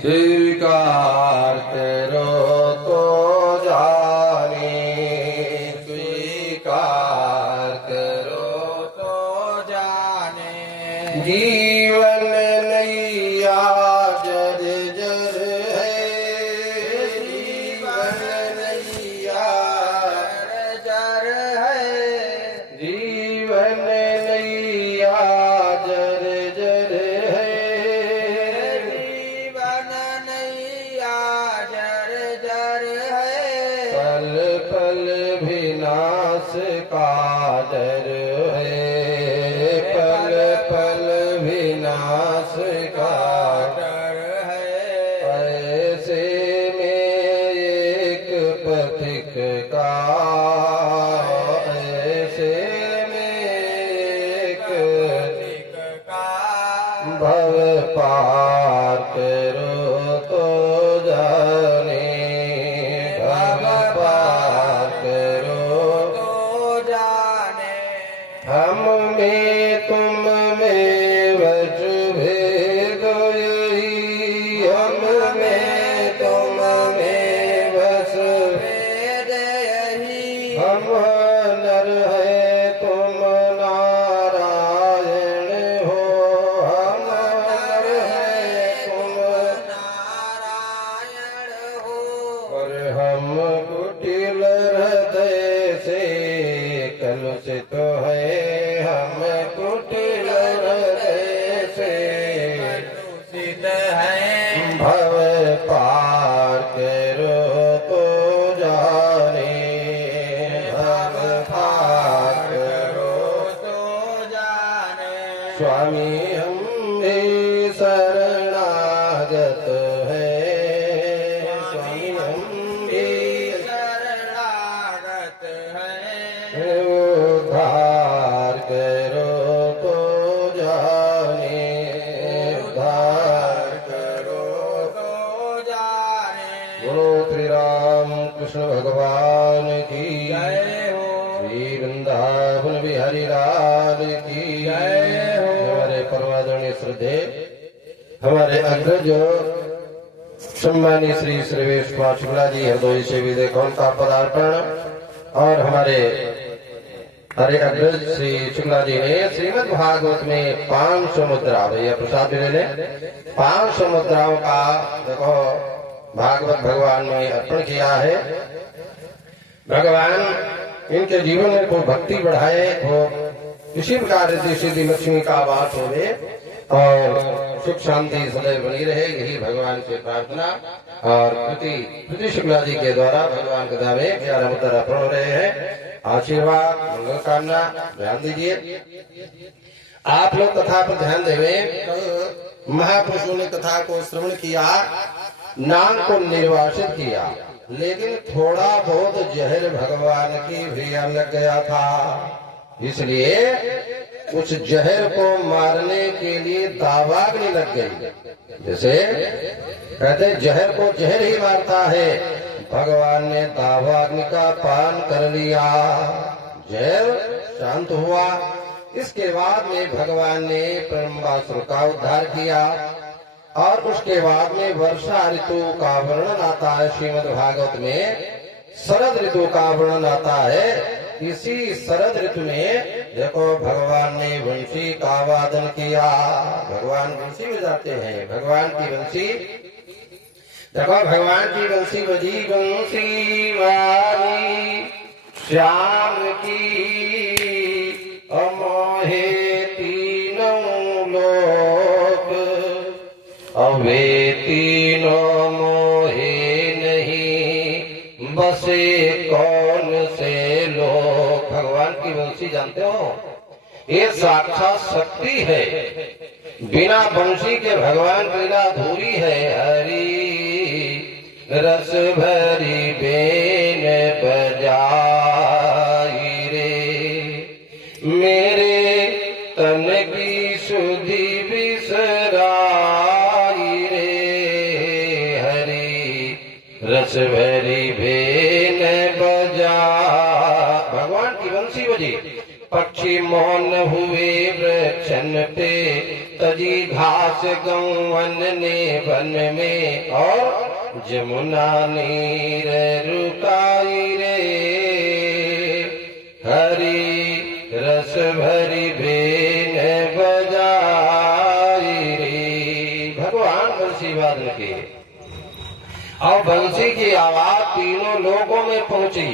स्वीकार करो तो जाने, स्वीकार करो तो जाने। जीवन नैया जर जर है, जीवन नैया जर जर है, जीवन नैया जर जर है, जीवन नैया जर जर है। पल पल विनाश का डर है, पल पल विनाश का डर है। ऐसे में एक पथिक का, ऐसे में एक पथिक का भव पार करो तो जाने, भव पार करो तो जाने। हम में तुम में वच भेद यही, हम में तुम में बस भेद यही। हम नर है तुम नारायण हो, हम नर है तुम नारायण हो। और हम कुटिल हृदय से कलुषित है, हम कुटिल हृदय से कलुषित है। भव पार करो तो जाने, भव पार करो तो जाने। स्वामी हम भी शरणागत है, स्वामी हम भी शरणागत है। उद्धार करो तो जाने, उद्धार करो तो जाने। बोलो श्री राम कृष्ण भगवान की जय हो, श्री वृंदावन बिहारी लाल की जय हो। हमारे परमादरणीय श्रद्धे हमारे अग्रज सम्मानी श्री श्रीवेश कुमार शुक्ला जी हरदोई से विदय कौन का पदार्पण। और हमारे अग्रज श्री शुक्ला जी ने श्रीमद् भागवत में 500 मुद्रा, भैया प्रसाद भी ले लें, 500 मुद्राओं का देखो भागवत भगवान में अर्पण किया है। भगवान इनके जीवन में को भक्ति बढ़ाए, वो किसी प्रकार से सिद्धि लक्ष्मी का वास होवे और सुख शांति सदैव बनी रहे, यही भगवान से प्रार्थना। और प्रति शुक्ला जी के द्वारा भगवान के दावे 11 मुद्रा अर्पण हो रहे हैं। आशीर्वाद मंगल कामना ध्यान दीजिए। आप लोग कथा पर ध्यान देवे। महापुरुषों ने कथा को श्रवण किया, नाम को निर्वासित किया, लेकिन थोड़ा बहुत जहर भगवान की भैया लग गया था। इसलिए उस जहर को मारने के लिए दावाग्नि लग गई। जैसे कहते जहर को जहर ही मारता है, भगवान ने दावाग्नि का पान कर लिया, जहर शांत हुआ। इसके बाद में भगवान ने ब्रह्मासुर का उद्धार किया। और उसके बाद में वर्षा ऋतु का वर्णन आता है श्रीमद् भागवत में, शरद ऋतु का वर्णन आता है। इसी शरद ऋतु में देखो भगवान ने बंसी का वादन किया। भगवान बंसी बजाते हैं, भगवान की बंसी देखो, भगवान की बंसी बजी, बंसी वाली श्याम की अमोहे तीनों लोक, अवे तीनों मोहे नहीं, बसे कौन से लोग। भगवान की बंसी जानते हो, ये साक्षात शक्ति है। बिना बंसी के भगवान की लीला अधूरी है। हरि रस भरी बेन बजाई रे, मेरे तन की सुधि बिसराई रे। हरि रस भरी बेन बजा, भगवान की बंसी बजी। पक्षी मौन हुए, वृक्ष छनटे तजी घास गौवन ने वन में और जमुना नीर रुकाई रे हरी रस भरी बेन बजाई रे। भगवान बंसी वादन के और बंसी की आवाज तीनों लोगों में पहुंची।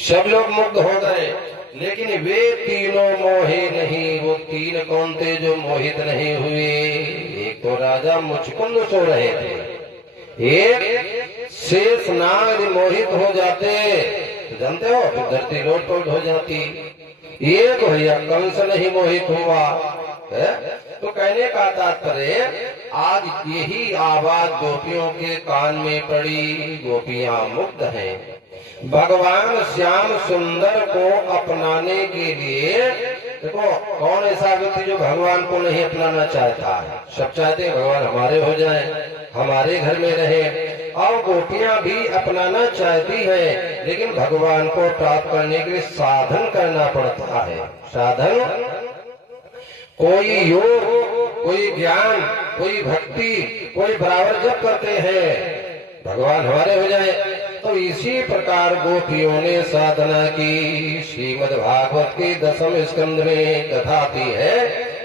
सब लोग मुग्ध हो गए, लेकिन वे तीनों मोहे नहीं। वो तीन कौन थे जो मोहित नहीं हुए? एक तो राजा मुचकुंद सो रहे थे, एक शेष नाग मोहित हो जाते, जानते हो, तो धरती लोट हो जाती। एक भैया कंस नहीं मोहित हुआ है। तो कहने का तात्पर्य, आज यही आवाज गोपियों के कान में पड़ी, गोपियां मुग्ध हैं। भगवान श्याम सुंदर को अपनाने के लिए, देखो कौन ऐसा व्यक्ति जो भगवान को नहीं अपनाना चाहता है? सब चाहते हैं भगवान हमारे हो जाएं, हमारे घर में रहे। और गोपियां भी अपनाना चाहती है, लेकिन भगवान को प्राप्त करने के लिए साधन करना पड़ता है। साधन कोई योग, कोई ज्ञान, कोई भक्ति, कोई बराबर जब करते हैं भगवान हमारे हो जाए। तो इसी प्रकार गोपियों ने साधना की। श्रीमद् भागवत के 10वें स्कंद में कथा आती है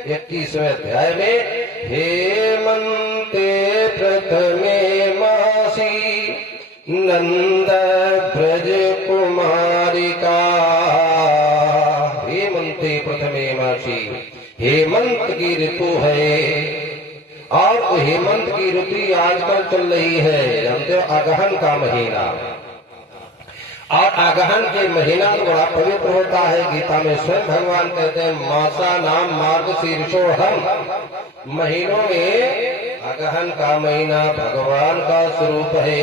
21वें अध्याय में, हेमंते प्रथमे मासी नंद ब्रज कुमारिका। हेमंते प्रथमे मासी, हेमंत की ऋतु है। और हेमंत की ऋतु आजकल चल रही है, जानते हो, अगहन का महीना। और अगहन के महीना तो बड़ा पवित्र होता है। गीता में स्वयं भगवान कहते हैं, मासा नाम मार्ग शीर्षोहम। महीनों में अगहन का महीना भगवान का स्वरूप है।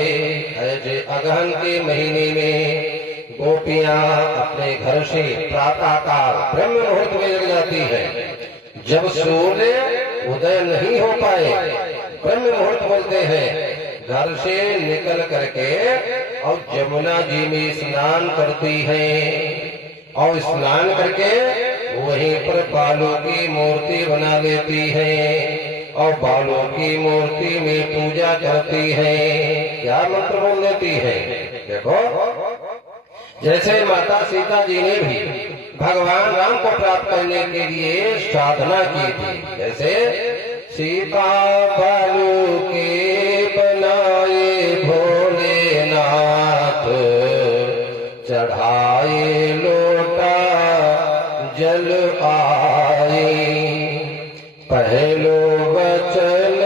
ऐसे अगहन के महीने में गोपियां अपने घर से प्रातः काल ब्रह्म मुहूर्त में जग जाती है। जब सूर्य उदय नहीं हो पाए, ब्रह्म मुहूर्त बोलते हैं, घर से निकल करके और जमुना जी में स्नान करती हैं। और स्नान करके वहीं पर बालों की मूर्ति बना लेती हैं और बालों की मूर्ति में पूजा करती हैं। क्या मंत्र बोल देती है? देखो, जैसे माता सीता जी ने भी भगवान राम को प्राप्त करने के लिए साधना की थी। जैसे सीता बालू के बनाए भोलेनाथ, चढ़ाए लोटा जल आए, पहलो बचन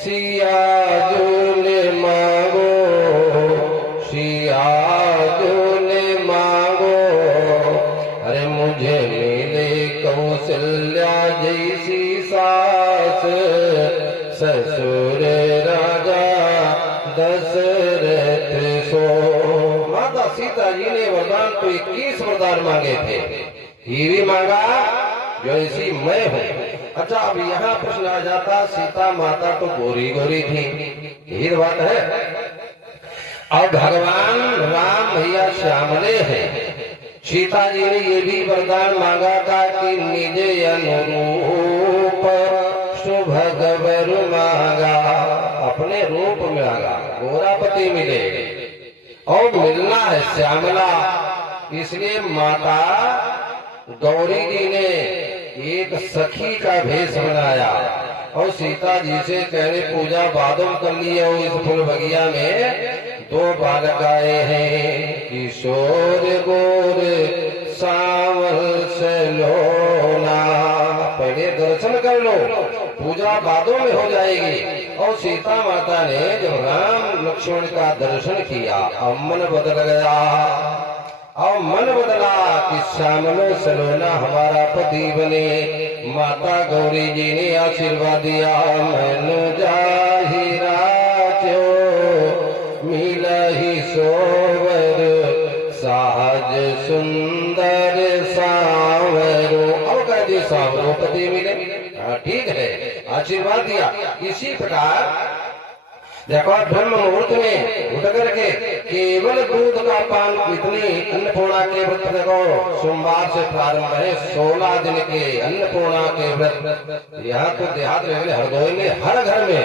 सिया जुल मांगो, सिया जुल मांगो, अरे मुझे मिले कौशल्या जैसी सास, ससुर राजा दशरथ सो। माता सीता जी ने वरदान तो 21 वरदान मांगे थे, ये भी मांगा जो ऐसी मैं हूँ। अच्छा, अब यहाँ प्रश्न आ जाता, सीता माता तो गोरी गोरी थी, यही बात है। और भगवान राम भैया श्यामले हैं। सीता जी ने ये भी वरदान मांगा था कि निज अनुरूप सुभगवर मांगा, अपने रूप में मांगा, गोरापति मिले और मिलना है श्यामला। इसलिए माता गौरी जी ने एक सखी का भेष बनाया और सीता जी से कहने, पूजा बादम कर लिया। इस फूल बगिया में 2 बालक आए हैं, किशोर गोर सावल सलोना, पहले दर्शन कर लो, पूजा बादों में हो जाएगी। और सीता माता ने जब राम लक्ष्मण का दर्शन किया और मन बदल गया। और मन बदला कि श्यामलो सलोना हमारा पति बने। माता गौरी जी ने आशीर्वाद दिया, मैनु जाहि राजो मिलहि सोवर, साज सुंदर सावरो। अब कह दी सावरो पति मिले, ठीक है, आशीर्वाद दिया। इसी प्रकार देखो ब्रह्म मुहूर्त में उठ करके केवल दूध का पान, इतनी अन्नपूर्णा के व्रत देखो सोमवार से प्रारंभ है, 16 दिन के अन्नपूर्णा के व्रत। यहाँ तो देहात में हरदोई में हर घर में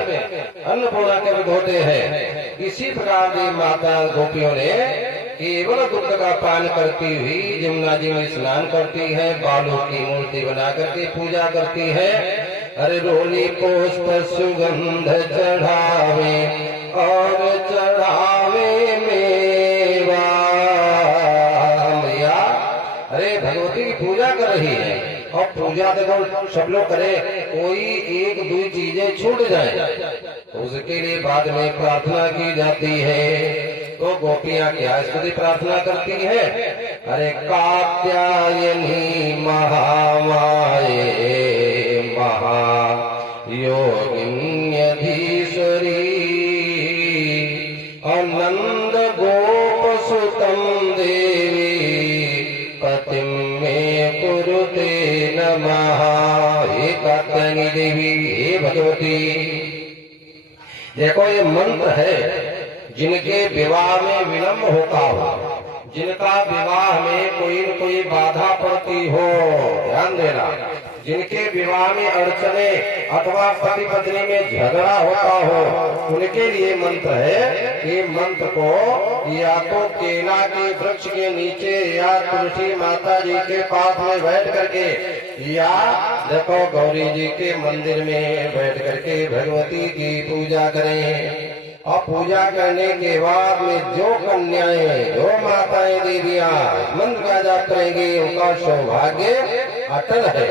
अन्नपूर्णा के व्रत होते हैं। इसी प्रकार की माता गोपियों ने केवल दुग्ध का पान करती हुई यमुना जी में स्नान करती है, बालों की मूर्ति बना करके पूजा करती है। अरे रोली पुष्प सुगंध चढ़ावे और चढ़ावे मेवा मैया। अरे भगवती की पूजा कर रही है और पूजा देखो सब लोग करे, कोई एक दो चीजें छूट जाए तो उसके लिए बाद में प्रार्थना की जाती है। तो गोपियां क्या स्तुति प्रार्थना करती है? अरे कात्यायनी महामाये योगिन्यधीश्वरी आनंद गोप सुतम देवी पतिम में कुरुते नमः। हे कात्यायनी देवी, हे भगवती। देखो ये मंत्र है, जिनके विवाह में विलंब होता हो, जिनका विवाह में कोई न कोई बाधा पड़ती हो, ध्यान देना, जिनके विवाह में अड़चने अथवा पति पत्नी में झगड़ा होता हो, उनके लिए मंत्र है। ये मंत्र को या तो केला के वृक्ष के नीचे या तुलसी माता जी के पास में बैठ करके, या देखो गौरी जी के मंदिर में बैठ करके भगवती की पूजा करें। और पूजा करने के बाद में जो कन्याएं, जो माताएं देवियां मंत्र का जाप करेंगी, उनका सौभाग्य अटल है।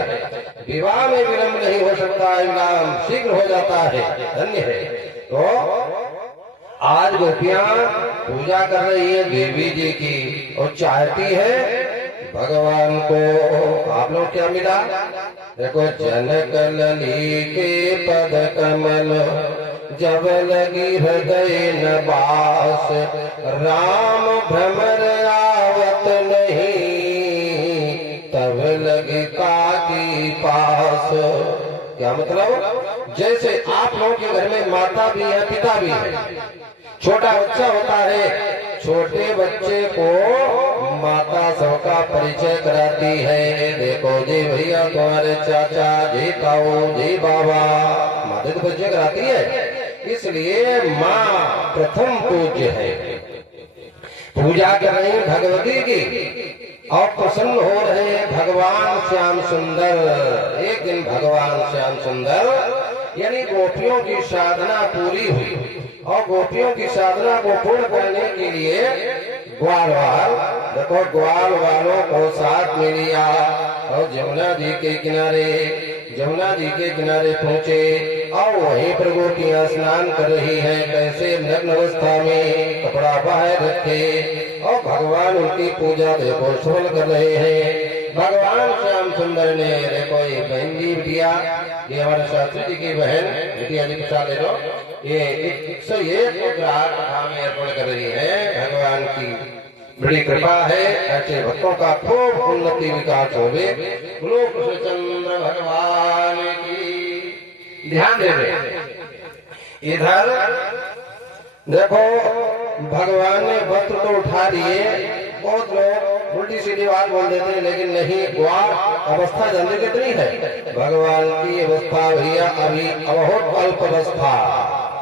विवाह में विलंब नहीं हो सकता, विलंब शीघ्र हो जाता है, धन्य है। तो आज गोपियां पूजा कर रही है देवी जी की और चाहती है भगवान को। आप लोग क्या मिला? देखो जनक लली के पद कमल जब लगी हृदय न बास, राम भ्रमर आवत नहीं तब लगी काकी पास। क्या मतलब? जैसे आप लोगों के घर में माता भी है, पिता भी है, छोटा बच्चा होता है, छोटे बच्चे को माता सबका परिचय कराती है। देखो जी भैया तुम्हारे चाचा, जी ताऊ, जी बाबा, माता तो परिचय कराती है। इसलिए माँ प्रथम पूज्य है। पूजा कर रहे हैं भगवती की और प्रसन्न हो रहे हैं भगवान श्याम सुंदर। एक दिन भगवान श्याम सुंदर यानी गोपियों की साधना पूरी हुई और गोपियों की साधना को पूर्ण करने के लिए ग्वालवाल, देखो ग्वाल वालों को साथ में लिया और जमुना जी के किनारे पहुँचे और वहीं पर गोपियां स्नान कर रही हैं। कैसे? नग्न अवस्था में कपड़ा बाहर रखे और भगवान उनकी पूजा देखो सफल कर रहे हैं। भगवान श्याम सुंदर ने देखो ये बहन जी बिटिया, ये हमारे शास्त्री जी की बहन बिटिया जी बचा ले लो, ये 101 कथा में अर्पण कर रही है। भगवान की बड़ी कृपा है, ऐसे भक्तों का खूब उन्नति विकास होवे। बोलो कृष्णचंद्र भगवान की। ध्यान दे रहे इधर देखो भगवान ने वस्त्र तो उठा लिए। बहुत लोग उल्टी सीधी बात बोल देते हैं, लेकिन नहीं, ग्वाल अवस्था जानते कितनी है भगवान की अवस्था भैया, अभी बहुत अल्प अवस्था,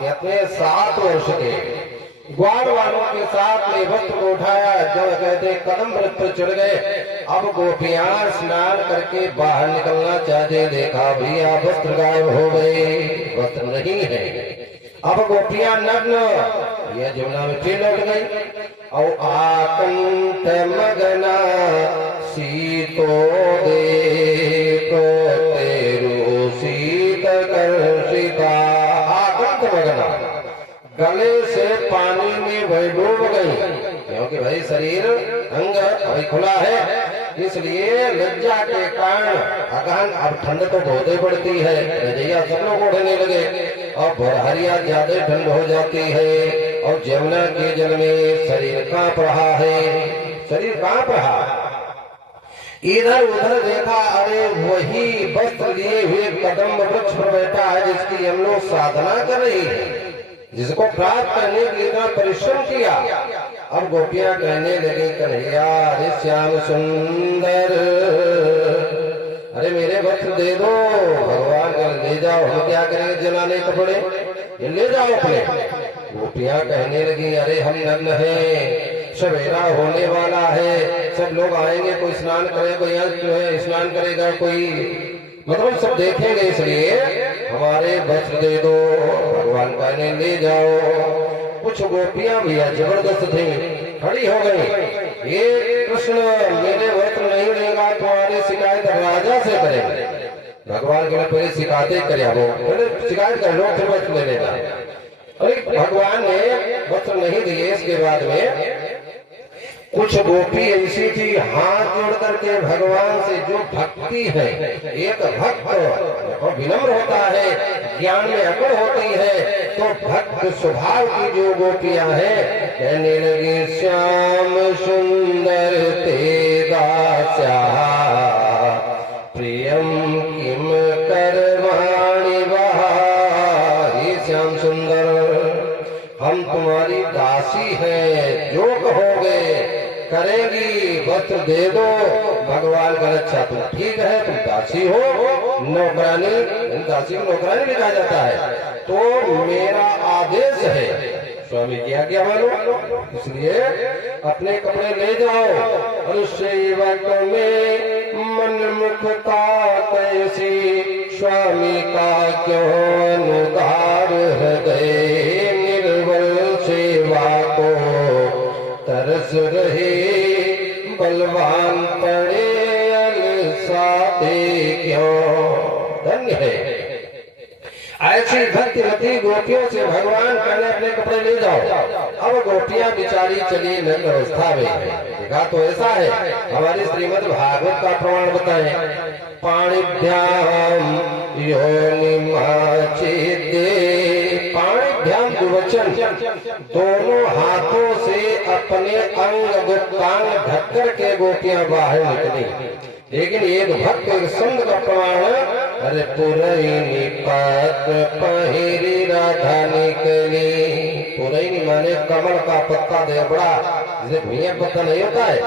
कहते 7 वर्ष के। ग्वाल वालों के साथ में वस्त्र को उठाया, जब कहते कदम वृत्त पर चढ़ गए। अब गोपियां स्नान करके बाहर निकलना चाहते, देखा भैया वस्त्र गायब हो गए, वस्त्र नहीं है। अब गोपियां नग्न यह जमुना में फिर लौट गई और आकंठ मगना सीतो देखो तेरू सीत कर्षिता। आकंठ मगना गले से पानी में वही डूब गई, क्योंकि भाई शरीर अंग अभी खुला है, इसलिए लज्जा के कारण अगहन। अब ठंड तो बहुत ही पड़ती है, रजैया सब लोग उड़ने लगे और भरहरिया ज्यादा ठंड हो जाती है और जमुना के जल में शरीर कांप रहा है, शरीर कांप रहा। इधर उधर देखा, अरे वही वस्त्र लिए हुए कदम वृक्ष पर बैठा है जिसकी हम लोग साधना कर रही है। जिसको प्राप्त करने के लिए इतना परिश्रम किया। अब गोपियां कहने लगी कन्हैया अरे श्याम सुंदर, अरे मेरे वस्त्र दे दो, भगवान का ले जाओ, हम क्या करेंगे जलाने कपड़े, ये ले जाओ अपने। गोपियां कहने लगी अरे हम नग्न हैं, सवेरा होने वाला है, सब लोग आएंगे, कोई स्नान करे, कोई स्नान करेगा, कोई मतलब सब देखेंगे, इसलिए हमारे वस्त्र दे दो। भगवान कहने ले जाओ। कुछ गोपियां भी जबरदस्त थी, खड़ी हो गई, ये कृष्ण मेरे वस्त्र नहीं लेगा तुम्हारी शिकायत राजा से करेंगे। भगवान के पहले शिकायतें करे, वो पहले शिकायत कर लो फिर वस्त्र ले लेगा। अरे भगवान ने वस्त्र नहीं दिए। इसके बाद में कुछ गोपी ऐसी थी हाथ जोड़ करके भगवान से, जो भक्ति है, एक भक्त और विनम्र होता है, ज्ञान में अकड़ होती है, तो भक्त स्वभाव की जो गोपियां हैं कहने लगी श्याम सुंदर ते दास्या प्रियम किम करवाणि वहारी। श्याम सुंदर हम तुम्हारी दासी हैं, जो कहोगे करेंगी, वस्त्र दे दो। भगवान का अच्छा तुम ठीक है, तुम दासी हो, नौकरानी, दासी को नौकरानी भी कहा जाता है, तो मेरा आदेश है, स्वामी की आज्ञा मानो, इसलिए अपने कपड़े ले जाओ। और सेवक में मनमुखता कैसी, स्वामी का क्यों अनुदार हृदय, निर्बल सेवा को तरस रहे, बलवान पड़े अलसाते क्यों। धन्य है ऐसी भक्तिमती गोपियों से भगवान कहने अपने कपड़े ले जाओ। अब गोपियां बिचारी चली नग्न अवस्था में है। देखा तो ऐसा है, हमारी श्रीमद् भागवत का प्रमाण बताएं, पाणिभ्याम योनिमाचिदे, पाणिभ्याम दुवचन, दोनों हाथों से अपने अंग गुप्तांग ढककर के गोपियां बाहर निकली। लेकिन एक भक्त एक संग का प्रमाण, अरे पुरैनी पत्र पहिरी राधा निकली। पुरैनी माने कमल का पत्ता दे बड़ा, जैसे भैया पत्ता नहीं होता है,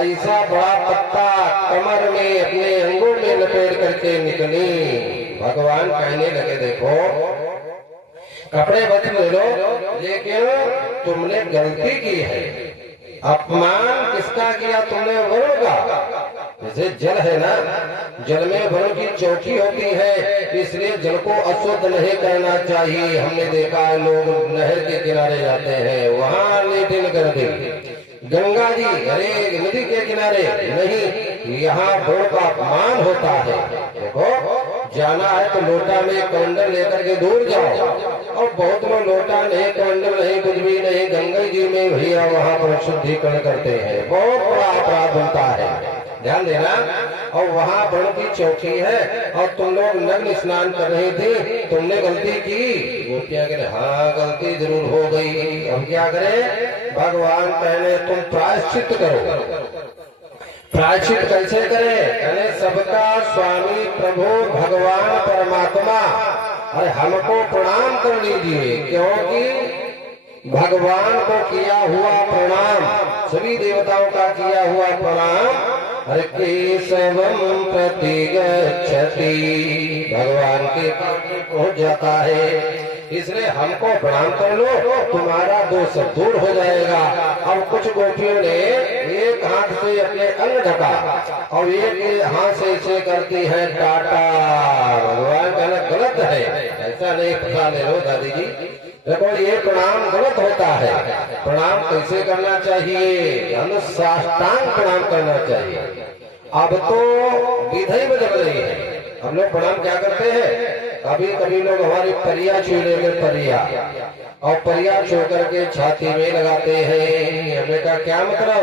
ऐसा बड़ा पत्ता कमर में अपने अंगों में लपेट करके निकली। भगवान कहने लगे देखो कपड़े बदल ले लो, लेकिन तुमने गलती की है। अपमान किसका किया तुमने? वरुण का। जैसे जल है ना, जल में वरुण की चौकी होती है, इसलिए जल को अशुद्ध नहीं करना चाहिए। हमने देखा है लोग नहर के किनारे जाते हैं, वहाँ लेटिन कर दे। गंगा जी अरे नदी के किनारे नहीं, यहाँ वरुण का अपमान होता है। देखो जाना है तो लोटा में कमंडल लेकर के दूर जाओ, और बहुत लोग लोटा नहीं, कमंडल नहीं, कुछ भी नहीं, गंगा जी में भैया वहाँ पर शुद्धिकरण करते हैं, बहुत बड़ा अपराध बनता है, ध्यान देना। और वहाँ वरुण की चौकी है, और तुम लोग नग्न स्नान कर रहे थे, तुमने गलती की। गोपियां कह रहे हाँ गलती जरूर हो गई, अब क्या करें? भगवान कहने तुम प्रायश्चित करो। प्रायश्चित कैसे करें? कहने सबका स्वामी प्रभु भगवान परमात्मा, अरे हमको प्रणाम कर लीजिए, क्योंकि भगवान को किया हुआ प्रणाम, सभी देवताओं का किया हुआ प्रणाम, अरे केशवम प्रति गच्छति, भगवान के पहुंच जाता है। इसलिए हमको प्रणाम कर लो, तुम्हारा दोष दूर हो जाएगा। अब कुछ गोपियों ने एक हाथ से अपने अंग ढका और एक हाथ से इसे करती है टाटा। भगवान कहना गलत है, ऐसा नहीं, पता ले लो दादी जी, देखो ये प्रणाम गलत होता है। प्रणाम कैसे करना चाहिए? हम साष्टांग प्रणाम करना चाहिए। अब तो विधि बदल रही है, हम लोग प्रणाम क्या करते हैं? कभी कभी लोग हमारी परिया छू लेंगे, परिया, और परिया छू करके छाती में लगाते हैं। हमने कहा क्या मतलब?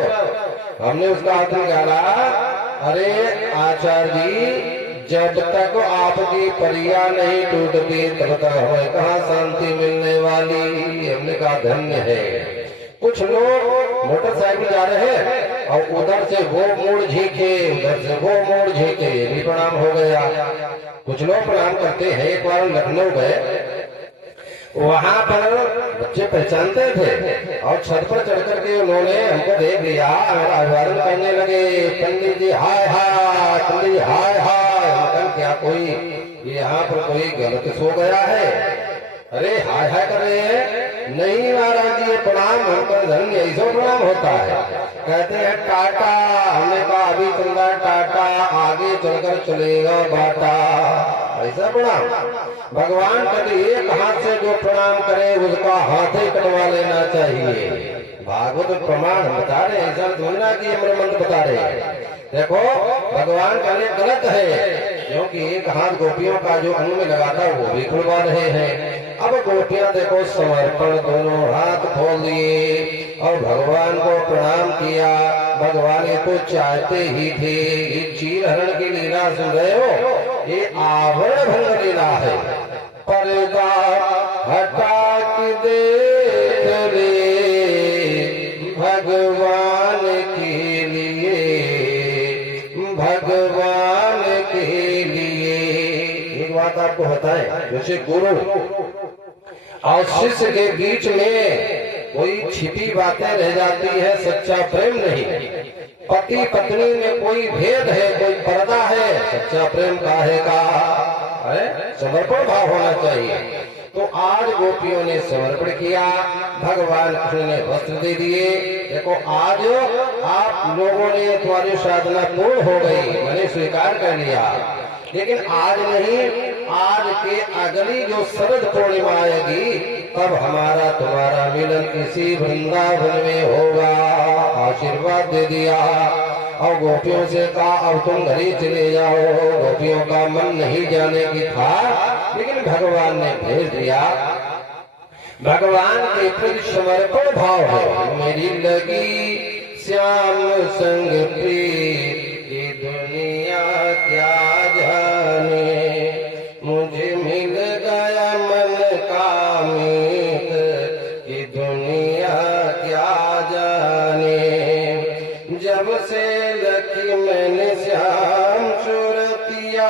हमने उसका हाथ निकाला, अरे आचार्य जी जब तक आपकी परिया नहीं टूटती तब तक हमें कहाँ शांति मिलने वाली। हमने कहा धन्य है। कुछ लोग मोटरसाइकिल जा रहे हैं और उधर से वो मोड़ झीके, उधर से वो मोड़ झीके, ये भी प्रणाम हो गया। कुछ लोग प्रणाम करते हैं। एक बार लखनऊ गए, वहां पर बच्चे पहचानते थे और छत पर चढ़ करके उन्होंने हमको देख लिया, मेरा अभिवादन करने लगे। पंडित जी हाय हाय, पंडित जी हाय हाय। हम क्या कोई यहाँ पर कोई गलत सो गया है? अरे हाय हाय कर रहे हैं? नहीं महाराज जी, प्रणाम, हमको धन्य ऐसा प्रणाम होता है। कहते हैं टाटा। हमने कहा अभी चंदा टाटा, आगे चलकर चलेगा बाटा। ऐसा प्रणाम? भगवान कभी एक हाथ से जो प्रणाम करे उसका हाथ ही कटवा लेना चाहिए। भागवत प्रमाण बता रहे हैं, ऐसा समझना कि अमर मंत्र बता रहे हैं। देखो भगवान का लिए गलत है, क्योंकि एक हाथ गोपियों का जो अंग में लगाता है वो भी खुलवा रहे हैं। अब गोपियां देखो समर्पण, दोनों हाथ खोल दिए और भगवान को प्रणाम किया। भगवान ये तो चाहते ही थे। ये चीर हरण की लीला सुन रहे हो, ये आवरण भंग लीला है। पर्दा हटा के देख रे भगवान के लिए, भगवान के लिए। एक बात आपको बताएं, जैसे गुरु और शिष्य के बीच में कोई छिपी बातें रह जाती है, सच्चा प्रेम नहीं। पति पत्नी में कोई भेद है, कोई पर्दा है, सच्चा प्रेम काहे का है? समर्पण भाव होना चाहिए। तो आज गोपियों ने समर्पण किया, भगवान कृष्ण ने वस्त्र दे दिए। देखो आज आप लोगों ने, तुम्हारी साधना पूर्ण हो गई, मैंने स्वीकार कर लिया। लेकिन आज नहीं, आज के अगली जो शरद पूर्णिमा आएगी तब हमारा तुम्हारा मिलन किसी वृंदावन में होगा। आशीर्वाद दे दिया और गोपियों से कहा अब तुम घर ही चले जाओ। गोपियों का मन नहीं जाने की था, लेकिन भगवान ने भेज दिया। भगवान के प्रति समर्पण भाव है। मेरी लगी श्याम संग प्रीत, ये दुनिया क्या जाने, मुझे मिल गया मन का मीत, ये दुनिया क्या जाने। जब से लकी मैंने श्याम सूरतिया,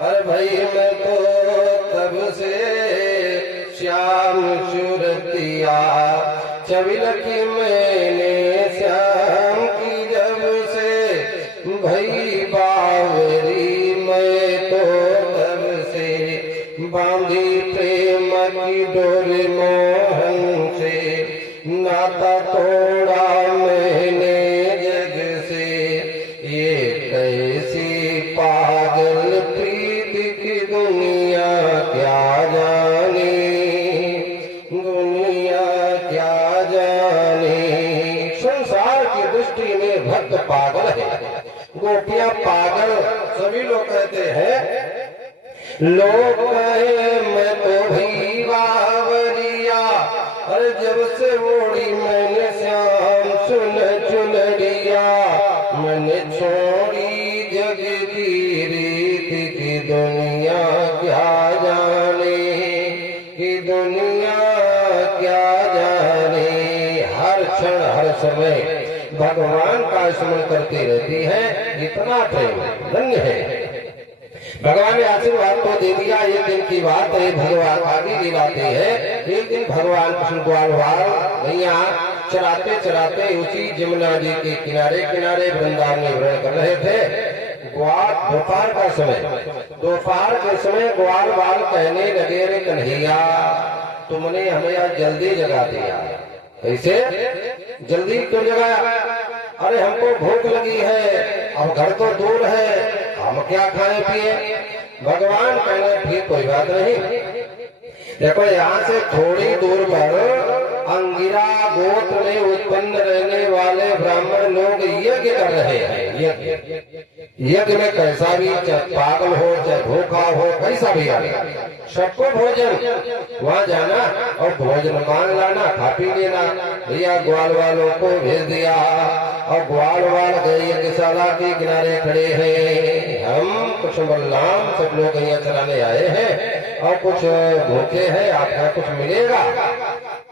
अरे भाई मैं तो तब से श्याम सूरतिया। छवि लकी मैंने श्याम की जब से भई बावरी, मैं तो तब से बांधी प्रेम की डोर मोहन से। नाता तोड़ा मैंने जग से, ये कैसी पागल प्रीत की दुनिया क्या जाने, दुनिया क्या जाने। संसार की दृष्टि में भक्त पागल है, गोपियां पागल सभी लोग कहते हैं। लोग कहे मैं तो भई बावरिया, अरे जब से ओढ़ी मैंने श्याम सुन चुनरिया। मैंने छोड़ी जग की रीत की दुनिया क्या जाने, की दुनिया क्या जाने। हर क्षण हर समय भगवान का स्मरण करती रहती है, इतना प्रेम धन्य है। भगवान ने आशीर्वाद तो दे दिया। एक दिन की बात है, भगवान आगे दिलाते हैं। एक दिन भगवान कृष्ण ग्वालवाल भैया चराते चराते उसी जमुना जी के किनारे किनारे वृंदावन में विहरण कर रहे थे। दोपहर का समय, दोपहर के समय ग्वालवाल कहने लगे, रे कन्हैया तुमने हमें आज जल्दी जगा दिया। ऐसे जल्दी क्यों जगाया? अरे हमको भूख लगी है, अब घर तो दूर है, हम क्या खाए पिए? भगवान कहने ठीक कोई बात नहीं। देखो यहाँ से थोड़ी दूर पर अंगिरा गोत्र में उत्पन्न रहने वाले ब्राह्मण लोग यज्ञ कर रहे हैं। यज्ञ में कैसा भी, चाहे पागल हो चाहे भूखा हो, कैसा भी आए, सबको भोजन वहाँ जाना और भोजन मांग लाना, खा पी लेना। भैया ग्वाल वालों को भेज दिया और ग्वाल वाल गए यज्ञशाला के किनारे खड़े हैं। हम कुछ बलराम सब लोग यहाँ चलाने आए हैं और कुछ भूखे हैं, आपका कुछ मिलेगा।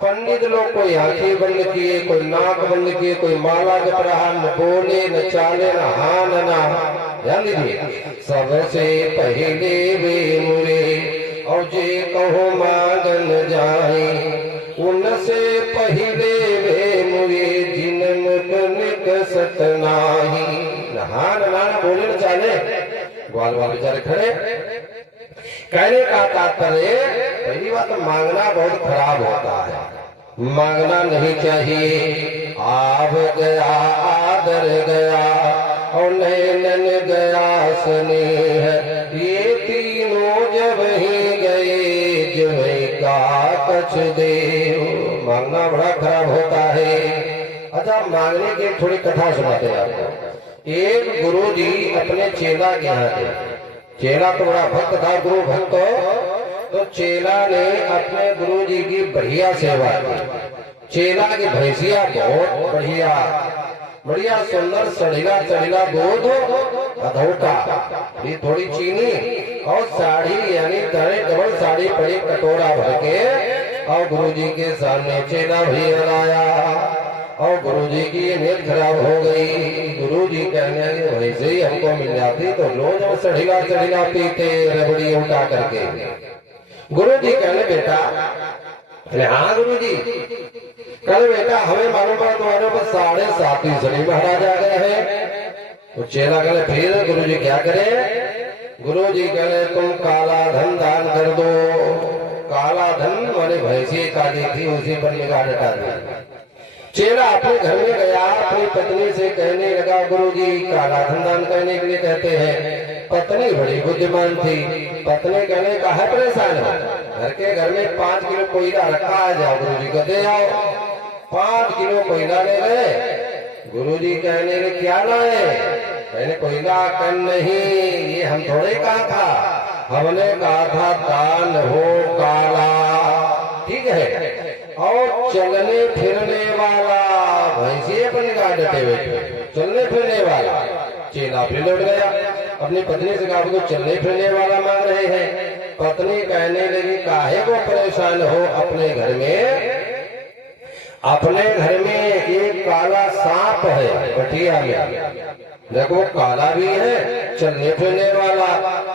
पंडित लोग कोई आंखें बंद किए, कोई नाक बंद किए, कोई माला जप रहा, न बोले न चाले न हाँ न ना। ध्यान दीजिए, सबसे पहले वे मुरे और जे कहो मांगन जाए, उन ग्वाल वाले बेचारे खड़े। कहने का तात्पर्य, पहली बात मांगना बहुत खराब होता है, मांगना नहीं चाहिए। आव गया आदर गया और नैनन गया स्नेह, ये तीनों जब ही गए जब का कछ दे। मांगना बड़ा खराब होता है। अच्छा, मांगने की थोड़ी कथा सुनाते हैं आपको। एक गुरु जी अपने चेला के यहाँ गए। चेला तो बड़ा भक्त था, गुरु भक्त, तो चेला ने अपने गुरु जी की बढ़िया सेवा की। चेला की भैंसिया बहुत बढ़िया बढ़िया सुंदर सड़ीला चढ़ीला दूध, अधौटा, ये थोड़ी चीनी और साड़ी यानी तरे डबल साड़ी पड़ी कटोरा भर के, और गुरु जी के सामने चेला भी लाया और गुरु जी की नींद खराब हो गई। गुरु जी कहने लगे, वैसे ही हमको मिल जाती तो रोज हम सड़ीला चढ़ीला पीते रबड़ी उठा करके। गुरु जी कहने, बेटा, हाँ गुरु जी, कल बेटा हमें मालूम पड़ा तुम्हारे ऊपर 7.5 सड़ी महाराज आ गए हैं। तो चेला कहले, फिर गुरु जी क्या करे? गुरु जी कहले, तुम काला धन दान कर दो। काला धन माने भैंसी काली थी, उसी पर निगाह हटा दी। चेला अपने घर में गया, अपनी पत्नी से कहने लगा, गुरु जी काला धन दान करने के लिए कहते हैं। पत्नी बड़ी बुद्धिमान थी। पत्नी कहने का है परेशान है, घर में 5 किलो कोयला रखा है, जाओ गुरु जी को दे आओ। 5 किलो कोयला ले गए। गुरु जी कहने के क्या लाए? कहने कोयला कन नहीं, ये हम थोड़े कहा था, हमने कहा था दान हो काला, ठीक है, और चलने फिरने वाला। भैंसिए पर निगाह डटे हुए, चलने फिरने वाला। चेला फिर लौट गया, अपनी पत्नी से कहा, तो चलने फिरने वाला मांग रहे हैं। पत्नी कहने लगी, काहे को परेशान हो? अपने घर में एक काला सांप है बटिया में, देखो काला भी है, चलने फिरने वाला।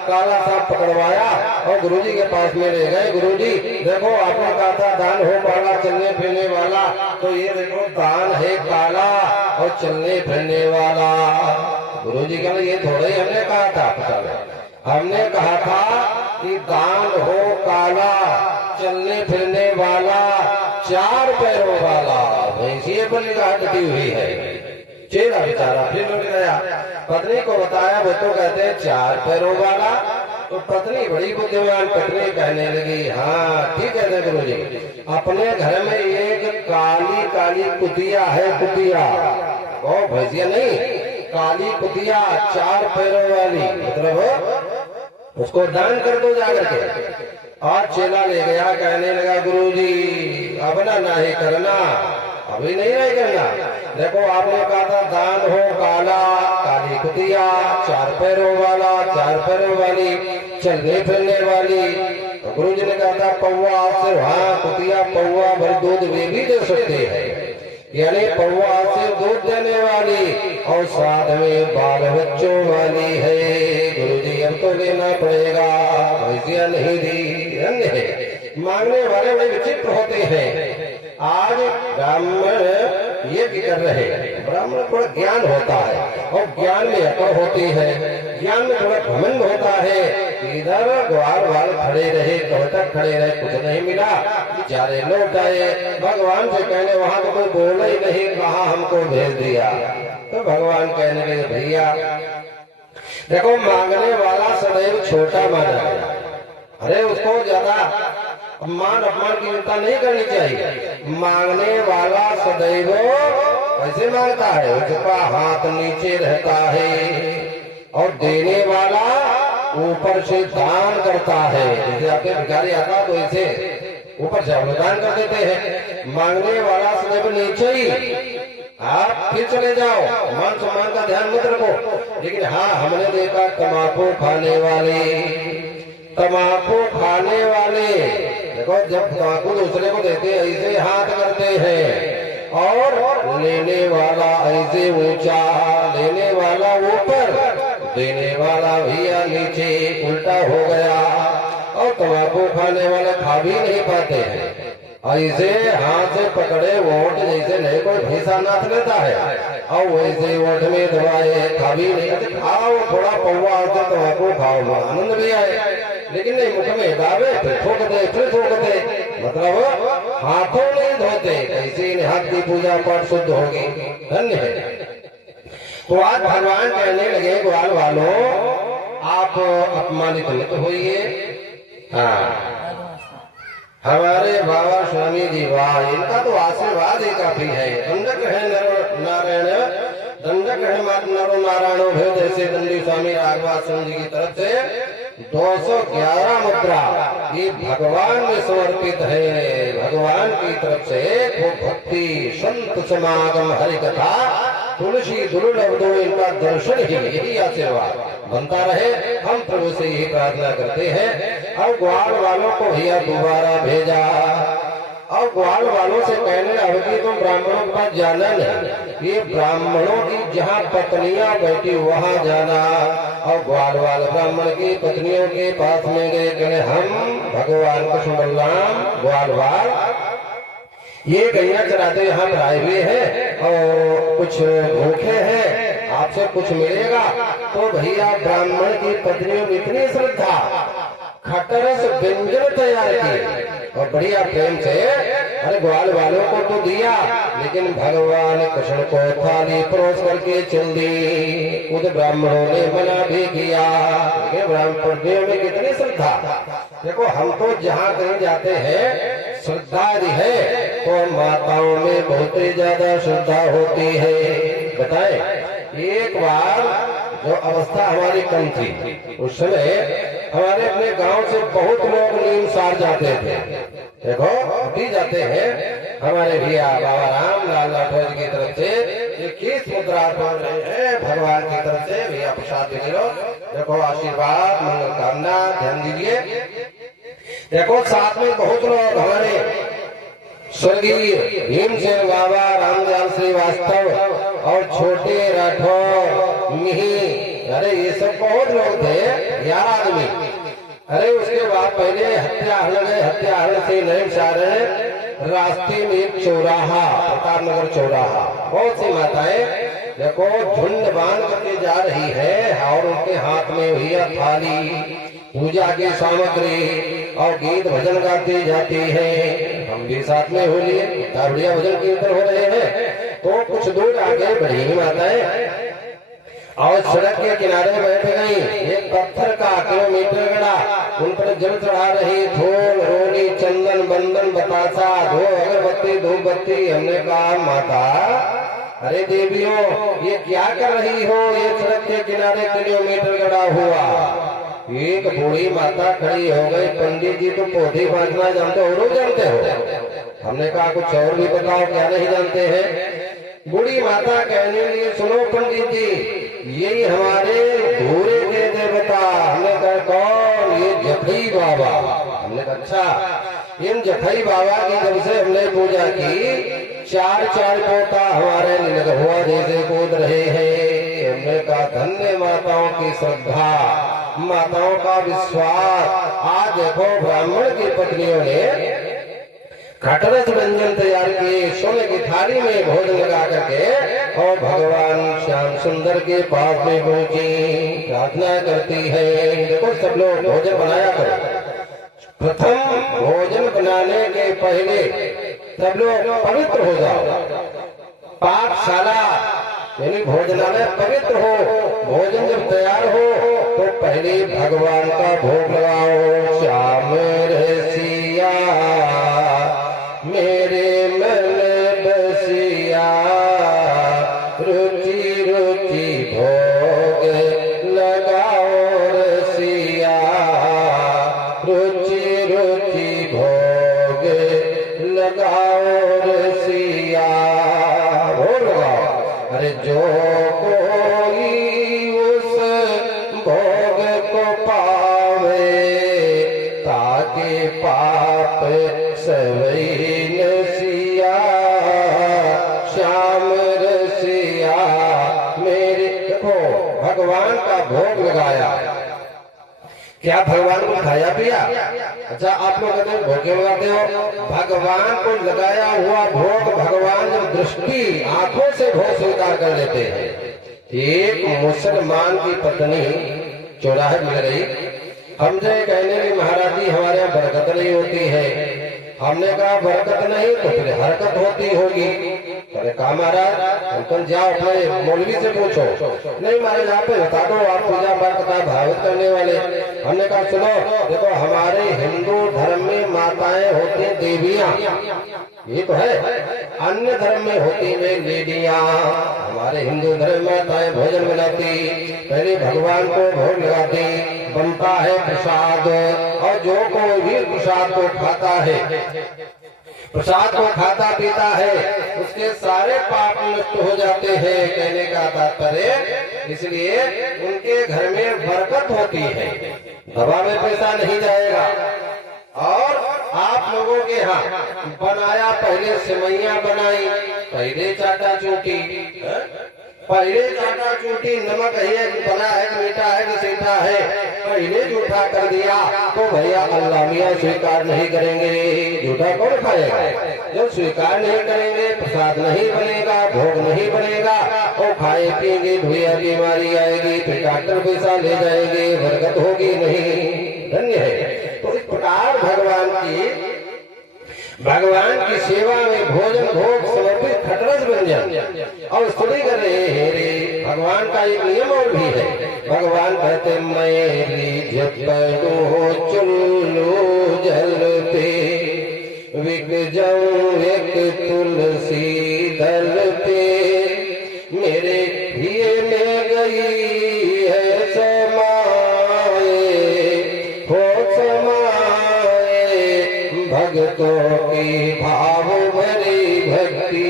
काला सांप पकड़वाया और गुरुजी के पास में ले गए। गुरुजी देखो, आपने कहा था दान हो काला चलने फिरने वाला, तो ये देखो दान है काला और चलने फिरने वाला। गुरुजी कहते, ये थोड़ा ही हमने कहा था, पता नहीं, हमने कहा था कि दान हो काला चलने फिरने वाला 4 पैरों वाला। भैंसिए पर निगाह डटी हुई है। चेला बेचारा फिर लौट गया, पत्नी को बताया, वो तो कहते हैं 4 पैरों वाला। तो पत्नी बड़ी बुद्धिमान, पत्नी कहने लगी, हाँ ठीक है गुरु जी, अपने घर में एक काली काली कुतिया है, कुतिया, वो भैंसिया नहीं, काली कुतिया 4 पैरों वाली, मतलब उसको दान कर दो जाकर के। और चेला ले गया, कहने लगा, गुरु जी अब ना नहीं करना, अभी नहीं रह करना। देखो आपने कहा था दान हो काला, काली कुतिया 4 पैरों वाला, 4 पैरों वाली, चलने फिरने वाली। तो गुरु जी ने कहा था पौवा से, हाँ कुतिया पौवा भर दूध वे भी दे सकते हैं, यानी पौवा से दूध देने वाली और साथ में बाल बच्चों वाली है। गुरु जी अब तो लेना पड़ेगा, भैंसिया नहीं दी, धन्य है। मांगने वाले बड़े विचित्र होते हैं। आज ब्राह्मण ये कर रहे हैं, ब्राह्मण थोड़ा ज्ञान होता है और ज्ञान में अकड़ होती है, ज्ञान में थोड़ा घमंड होता है। इधर ग्वाल वाल खड़े रहे, कब तक खड़े रहे, कुछ नहीं मिला, बेचारे लौट आए। भगवान से कहने, वहां तो कोई बोला ही नहीं, कहाँ हमको भेज दिया। तो भगवान कहने लगे, भैया देखो मांगने वाला सदैव छोटा माना गया, अरे उसको ज्यादा मान अपमान की चिंता नहीं करनी चाहिए। मांगने वाला सदैव ऐसे मांगता है, उसका हाथ नीचे रहता है, और देने वाला ऊपर से दान करता है। जैसे आपके भिखारी आता तो ऐसे ऊपर से दान कर देते हैं। मांगने वाला सदैव नीचे ही, आप फिर चले जाओ, मान सम्मान का ध्यान मत रखो। लेकिन हाँ, हमने देखा तम्बाकू खाने वाले, तम्बाकू खाने वाले, देखो जब तम्बाकू दूसरे को देते ऐसे हाथ करते हैं, और लेने वाला ऐसे ऊंचा, लेने वाला ऊपर, देने वाला भैया नीचे, उल्टा हो गया। और तम्बाकू खाने वाले खा भी नहीं पाते हैं, ऐसे हाथ से पकड़े वोट जैसे नहीं कोई भैंसा नाथ लेता है, और वैसे वोट में दवाए खावी नहीं, खाओ थोड़ा पौवा होते तो आपको खाओ में आनंद भी आए, लेकिन नहीं मुख में गावे फिर ठोक दे, मतलब हाथों नहीं धोते, कैसे इन हाथ की पूजा पाठ शुद्ध होगी, धन्य है। तो आज भगवान कहने लगे ग्वाल वालों आप अपमानित मत होइए। हाँ, हमारे बाबा स्वामी जी वाह, इनका तो आशीर्वाद ही काफी है। दंडक है नारायण, दंडक है नरो नारायणो भेद, जैसे दंडी स्वामी राघवासन जी की तरफ से 211 मुद्रा ये भगवान में समर्पित है, भगवान की तरफ से खूब भक्ति, संत समागम, हरि कथा, तुलसी दुर्लभ दो, इनका दर्शन ही यही आशीर्वाद बनता रहे, हम प्रभु से यही प्रार्थना करते हैं। और ग्वाल वालों को भैया दोबारा भेजा, और ग्वाल वालों से कहने लगे कि तुम ब्राह्मणों के पास जाना नहीं, ये ब्राह्मणों की जहाँ पत्नियां बैठी वहां जाना। और ग्वाल वाले ब्राह्मण की पत्नियों के पास में गए, कहने हम भगवान कृष्ण बलराम ग्वाल वाल ये गैया चराते यहाँ पर आए हुए हैं और कुछ भूखे हैं, आपसे कुछ मिलेगा। तो भैया ब्राह्मण की पत्नियों में इतनी श्रद्धा, खटरस व्यंजन तैयार किए और बढ़िया प्रेम से अरे ग्वाल वालों को तो दिया, लेकिन भगवान कृष्ण को थाली परोस करके चल दी। उस ब्राह्मणों ने मना भी किया, लेकिन ब्राह्मणों में कितनी श्रद्धा। देखो हम तो जहाँ कहीं जाते हैं श्रद्धा है, तो माताओं में बहुत ही ज्यादा श्रद्धा होती है। बताएं, एक बार जो अवस्था हमारी कम थी, उस समय हमारे अपने गांव से बहुत लोग नीम सार जाते थे। देखो अभी जाते हैं हमारे भैया बाबा राम लाल राठौर की तरफ से 21 मुद्रा पड़ रहे हैं भगवान की तरफ से, भैया प्रसाद भी लो। देखो आशीर्वाद मंगल कामना ध्यान दीजिए। देखो साथ में बहुत लोग हमारे स्वर्गीय भीमसेन बाबा, रामदयाल श्रीवास्तव और छोटे राठौर मिही, अरे ये सब बहुत लोग थे, 11 आदमी। अरे उसके बाद पहले हत्याहरण से नए सारे रास्ते में एक चौराहा, प्रतापनगर चौराहा, बहुत सी माताएं देखो झुंड बांध करके जा रही है और उनके हाथ में भैया थाली, पूजा की सामग्री और गीत भजन गाती जाती है। हम भी साथ में हो लिए, बढ़िया भजन कीर्तन हो रहे हैं। तो कुछ दूर आगे बढ़ी माताएं और सड़क के किनारे बैठ गई, एक पत्थर का किलोमीटर गड़ा, उन पर जल चढ़ा रही, फूल रोली चंदन बंदन बतासा, धो अगरबत्ती धूप बत्ती। हमने कहा माता अरे देवियों ये क्या कर रही हो, ये सड़क के किनारे किलोमीटर गड़ा हुआ। एक बूढ़ी माता खड़ी हो गई, पंडित जी तो पौधे बांटना जानते हो, और जानते हो? हमने कहा कुछ और भी बताओ, क्या नहीं जानते हैं? बूढ़ी माता कहने लगी सुनो पंडित जी, यही हमारे धूरे के देवता। हमने कहा कौन? ये जफई बाबा। हमने कहा अच्छा, इन जफई बाबा की जब से हमने पूजा की, 4 पोता हमारे हुआ जैसे कूद रहे हैं। हमने कहा धन्य माताओं की श्रद्धा, माताओं का विश्वास। आज देखो ब्राह्मण की पत्नियों ने खटरस व्यंजन तैयार किए, सोने की थाली में भोजन लगा करके और भगवान श्याम सुंदर के पास में पहुंची, प्रार्थना करती है। देखो सब लोग भोजन बनाया करो। प्रथम भोजन बनाने के पहले सब लोग पवित्र हो जाओ। पाकशाला यानी भोजनालय पवित्र हो। भोजन जब तैयार हो तो पहले भगवान का भोग लगाओ। श्याम रसिया मेरे मन बसिया, रुचि रुचि भोग लगाओ रसिया, रुचि रुचि भोग लगाओ रसिया। भोग लगाओ। अरे जो कोई उस भोग को पावे, ताके पाप सवई नसिया, श्याम रसिया मेरे। देखो भगवान का भोग लगाया क्या भगवान को खाया पिया? अच्छा, आप लोग कहते हैं भोग लगाते हो, भगवान को लगाया हुआ भोग भगवान जब दृष्टि आंखों से भोग स्वीकार कर लेते हैं। एक मुसलमान की पत्नी चौराहे मिल रही, हमसे कहने की महाराज जी हमारे यहाँ बरकत नहीं होती है। हमने कहा बरकत नहीं तो फिर हरकत होती होगी। अरे कहा महाराज अंकल जाओ अपने मौलवी से पूछो। नहीं महाराज आप बता दो, आप पूजा पाठ का भावित करने वाले। हमने कहा सुनो, देखो हमारे हिंदू धर्म में माताएं होती हैं देवियां, ये तो है। अन्य धर्म में होती है लेडियां। हमारे हिंदू धर्म में माताएं भोजन बनाती, पहले भगवान को भोग लगाती, बनता है प्रसाद, और जो कोई भी प्रसाद को खाता है, प्रसाद को खाता पीता है, उसके सारे पाप नष्ट हो जाते हैं। कहने का तात्पर्य इसलिए उनके घर में बरकत होती है, दवा में पैसा नहीं जाएगा। और आप लोगों के यहाँ बनाया, पहले सेवैयां बनाई, पहले चाटा चूटी, पहले चाटा चूटी, नमक है बना है कि मीठा है कि सीधा है, पहले जूठा कर दिया तो भैया अल्लाह मियाँ स्वीकार नहीं करेंगे। जूठा कौन खाएगा? जब स्वीकार नहीं करेंगे, प्रसाद नहीं बनेगा, भोग नहीं बनेगा, और खाए पिएंगे भैया बीमारी आएगी, फिर डॉक्टर पैसा ले जाएंगे, बरकत होगी नहीं। धन्य है। तो इस प्रकार भगवान की सेवा में भोजन भोग समर्पित खटरस व्यंजन और स्तुति कर रहे हैं रे। भगवान का एक नियम और भी है। भगवान कहते मैं चुल्लू जल पे विक जाऊं एक तुलसी दल पे, मेरे हिये में गई है समाए, हो समाए भक्तों की भाव भरी भक्ति।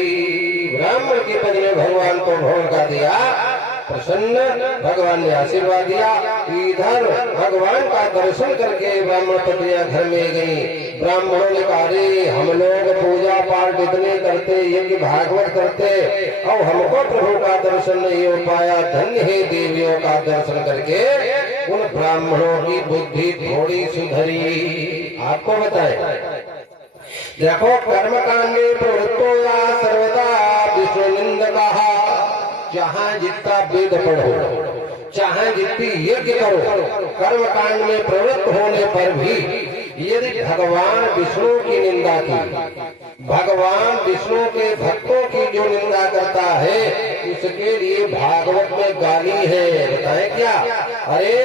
ब्राह्मण की पत्नी ने भगवान को भोग का दिया, प्रसन्न भगवान ने आशीर्वाद दिया। इधर भगवान का दर्शन करके ब्राह्मण पत्नियां घर में गई। ब्राह्मणों ने कहा रे हम लोग पूजा पाठ इतने करते, यज्ञ भागवत करते, और हमको प्रभु का दर्शन नहीं हो पाया। धन्य है देवियों का दर्शन करके उन ब्राह्मणों की बुद्धि थोड़ी सुधरी। आपको बताए देखो कर्मकांडे प्रवृत्तो या सर्वदा विष्णु निंदका, जहाँ जितना वेद पढ़ो, चाहे जितनी यज्ञ करो, कर्म कांड में प्रवृत्त होने पर भी यदि भगवान विष्णु की निंदा की, भगवान विष्णु के भक्तों की जो निंदा करता है, उसके लिए भागवत में गाली है। बताए क्या? अरे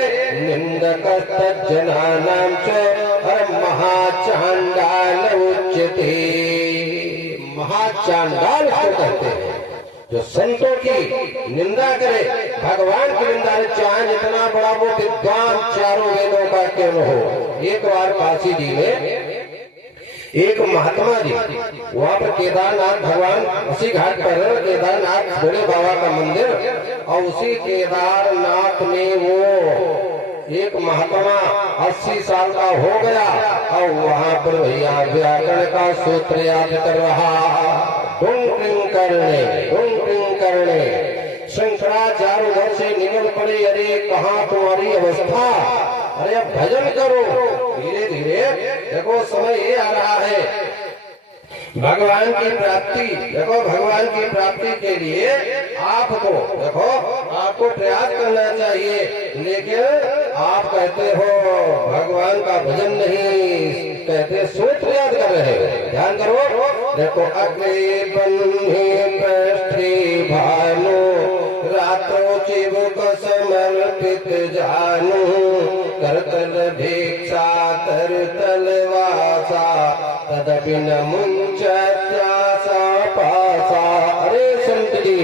निंदक जनानाम च महाचांडाल उच्यते। महाचांडाल को कहते हैं जो संतों की निंदा करे, भगवान की निंदा करे, चाहे जितना बड़ा वो विद्वान चारों वेदों का क्यों न हो। एक बार काशी जी में एक महात्मा जी, वहाँ पर केदारनाथ भगवान, उसी घाट पर केदारनाथ भोले बाबा का मंदिर, और उसी केदारनाथ में वो एक महात्मा 80 साल का हो गया, और वहाँ पर भैया व्याकरण का सूत्र याद कर रहा। करने शंकराचार्य उधर से निकल पड़े, अरे कहाँ तुम्हारी अवस्था, अरे अब भजन करो। धीरे धीरे देखो समय ये आ रहा है भगवान की प्राप्ति। देखो भगवान की प्राप्ति के लिए आपको देखो आपको प्रयास करना चाहिए, लेकिन आप कहते हो भगवान का भजन नहीं, कहते सूत्र याद कर रहे हो। ध्यान करो, देखो अग्रे बन्हे पृष्ठे भानु, रात्रो चिबुक समर्पित जानू, करतल भिक्षा तरतल वासा, तदपि न मुंचा पासा। अरे संत जी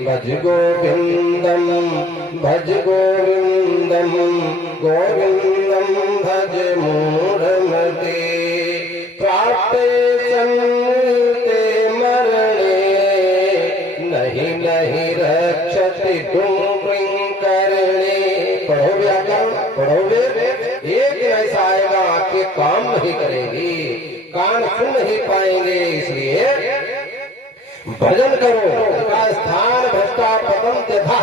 भज गोविंदम भज गोविंदम, गोविंदम भज मूढ़मते, प्राप्त संते मरणे, नहीं नहीं रक्षति डुंगरिंग करणे। पढ़ो व्याकरण, पढ़ो वेद, एक ऐसा आएगा आपके काम नहीं करेगी, कान सुन नहीं पाएंगे। इसलिए भजन करो। स्थान भ्रष्टा पतन तथा,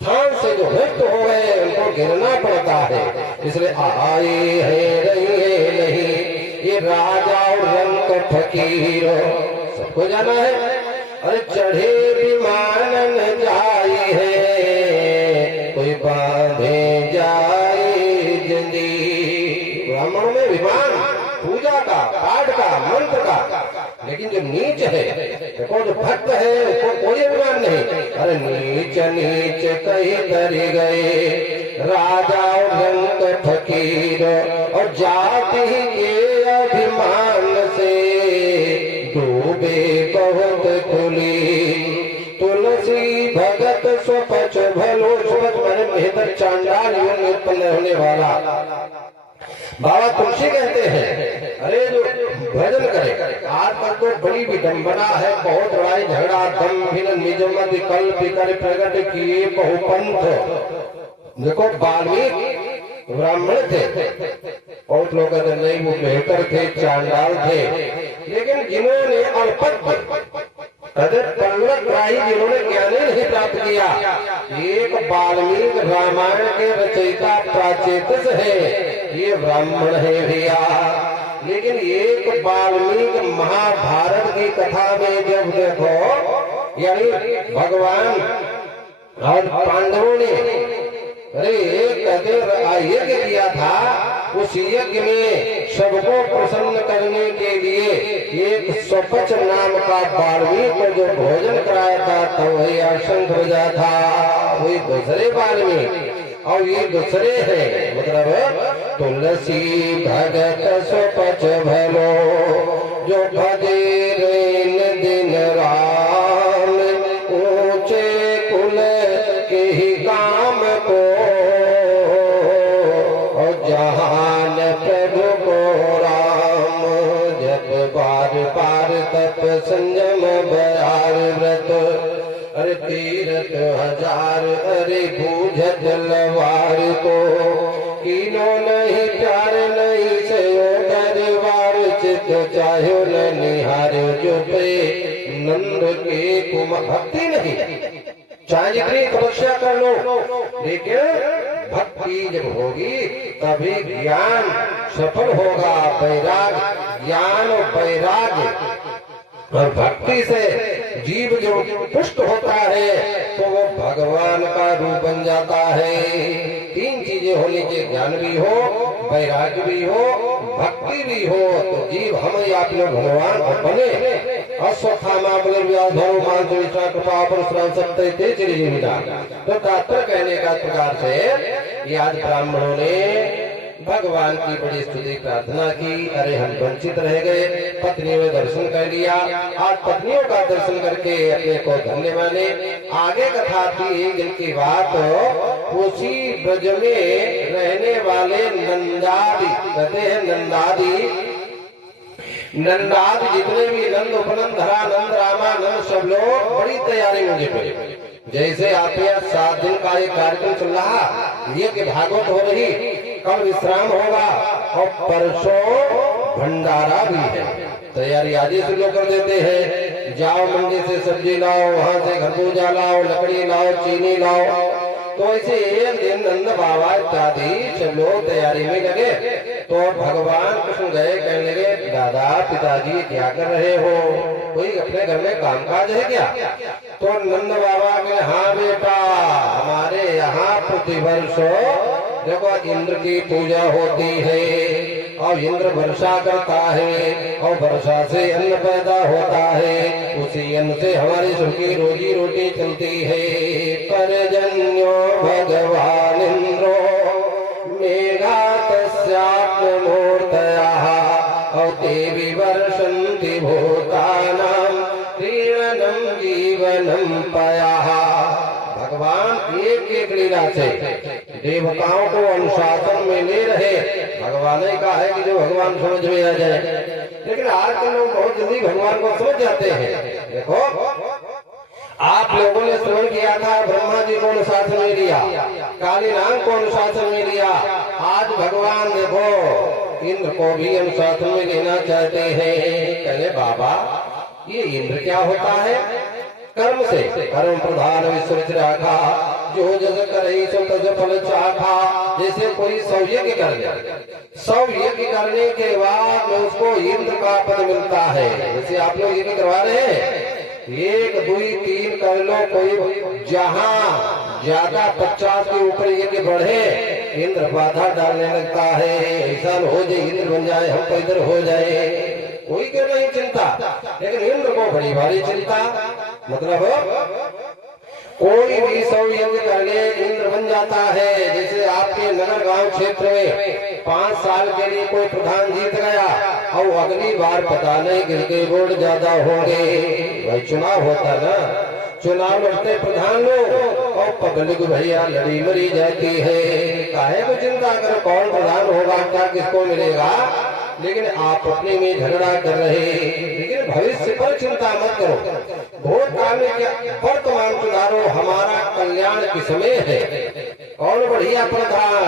स्थान से जो मुक्त हो गए उनको गिरना पड़ता है। इसलिए आए हैं रहे नहीं ये राजा और रंग फकीर सबको जाना है। अरे चढ़े विमान न जाई है कोई बांधे जाए जंजीर। ब्राह्मणों में विमान पूजा का पाठ का मंत्र का, लेकिन जो नीच है देखो जो भक्त है उसको कोई अभिमान नहीं। अरे नीच नीच कहीं तरी गए राजा और रंग फकीर और जाति के अभिमान से डूबे बहुत खुली तुलसी भगत स्वपच भलो। स्वपच मैंने बेहतर चांडाल युग में उत्पन्न होने वाला बाबा तुलसी कहते हैं। अरे जो भजन करे आजकल तो बड़ी विडंबना है, बहुत लड़ाई झगड़ा दम्भिन निज मद कल्प कर प्रकट किए बहुपंथ। देखो वाल्मीकि ब्राह्मण थे, बहुत लोग कहते नहीं वो बेहतर थे चांडाल थे, लेकिन जिन्होंने अल्पज्ञ पल्लव राही जिन्होंने ज्ञान नहीं प्राप्त किया। एक वाल्मीकि रामायण के रचयिता प्राचेतस है, ये ब्राह्मण है भैया। लेकिन एक वाल्मीकि महाभारत की कथा में जब देखो यानी भगवान और पांडवों ने अरे कहते यज्ञ किया था, उस यज्ञ में सबको प्रसन्न करने के लिए एक स्वपच नाम का वाल्मीकि को जो भोजन कराया था तो वही शंख बजा था, वही दूसरे वाल्मीकि और ये दूसरे हैं। मतलब तुलसी भगत स्वपच भलो जो भजे रेन दिन राम ऊंचे कुल के ही काम को और जहान प्रभु को राम जब बार बार तप संयम बयार व्रत अरे तीरथ हजार अरे बूझत लवार को कीनो नहीं प्यार नहीं से दरबार चित चाहे न निहार जो पे नंद के कुमार। भक्ति नहीं चाहे जितनी तपस्या कर लो, लेकिन भक्ति जब होगी तभी ज्ञान सफल होगा। वैराग्य ज्ञान और वैराग्य और भक्ति से जीव जो पुष्ट होता है तो वो भगवान का रूप बन जाता है। तीन चीजें होनी चाहिए, ज्ञान भी हो, वैराग्य भी हो, भक्ति भी हो, तो जीव हम आप लोग भगवान बने। अश्वत्थामा कृपा परशुराम सत्य तेज जीविता। तो तात्पर्य कहने का प्रकार से ये आज ब्राह्मणों ने भगवान की बड़ी स्तुति प्रार्थना की। अरे हम वंचित रह गए, पत्नियों ने दर्शन कर लिया, आज पत्नियों का दर्शन करके अपने को धन्य माने। आगे कथा थी एक दिन की बात, उसी ब्रज में रहने वाले नंदादि कहते हैं नंदादि जितने भी नंद उपनंद धरानंद रामानंद सब लोग बड़ी तैयारी में जुटे। जैसे आपके यहाँ 7 दिन का एक कार्यक्रम चल रहा, ये कि भागवत हो रही, कल विश्राम होगा और परसों भंडारा भी है। तैयारी आज ही शुरू कर देते हैं। जाओ मंडी से सब्जी लाओ, वहाँ से खरबूजा लाओ, लकड़ी लाओ, चीनी लाओ। तो ऐसे एक दिन नंद बाबा इत्यादि सब लोग तैयारी में लगे। तो भगवान कृष्ण गए, कहने लगे दादा पिताजी क्या कर रहे हो, कोई अपने घर में कामकाज है क्या? तो नंद बाबा के हाँ बेटा, हमारे यहाँ प्रतिवर्ष देखो इंद्र की पूजा होती है और इंद्र वर्षा करता है और वर्षा से अन्न पैदा होता है, उसी अन्न से हमारी सबकी रोजी रोटी चलती है। परजन्यो भगवान इंद्रो मेघा तस्यात्मूर्तयः और देवी वर्षन्ति भूतानां क्रीडनं जीवनं पयः। भगवान एक एक लीला से देवताओं को अनुशासन में ले रहे। भगवान ने कहा है कि जो भगवान समझ में आ जाए, लेकिन आजकल लोग बहुत जल्दी भगवान को समझ जाते हैं। देखो आप लोगों ने श्रवण किया था, ब्रह्मा जी को अनुशासन में लिया, काली नाग को अनुशासन में लिया। आज भगवान देखो इंद्र को भी अनुशासन में लेना चाहते हैं। कहले बाबा ये इंद्र क्या होता है? कर्म से, कर्म प्रधान विश्व रखा जो जस करई सो तस फल चाखा। जैसे कोई 100 यज्ञ कर ले, 100 यज्ञ करने के बाद में उसको इंद्र का पद मिलता है। जैसे आप लोग यज्ञ करवा रहे हैं, 1 2 3 कर लो, कोई जहां ज्यादा 50 के ऊपर यज्ञ बढ़े इंद्र बाधा डालने लगता है। ऐसा हो जाए इंद्र बन जाए, हम तो इधर हो जाए, कोई क्यों नहीं चिंता, लेकिन इंद्र को बड़ी भारी चिंता। मतलब कोई भी 100 यज्ञ करके इंद्र बन जाता है। जैसे आपके नगर गांव क्षेत्र में 5 साल के लिए कोई प्रधान जीत गया और अगली बार पता नहीं किसके वोट ज्यादा होंगे। भाई चुनाव होता ना, चुनाव लड़ते प्रधान लोग और पब्लिक भैया लड़ी मरी जाती है। काहे को चिंता कर कौन प्रधान होगा, क्या किसको मिलेगा, लेकिन आप अपने में झगड़ा कर रहे। लेकिन भविष्य पर चिंता मत करो, वोट काल में क्या वर्तमान सुधारो, हमारा कल्याण किसमें है। कौन बढ़िया प्रधान,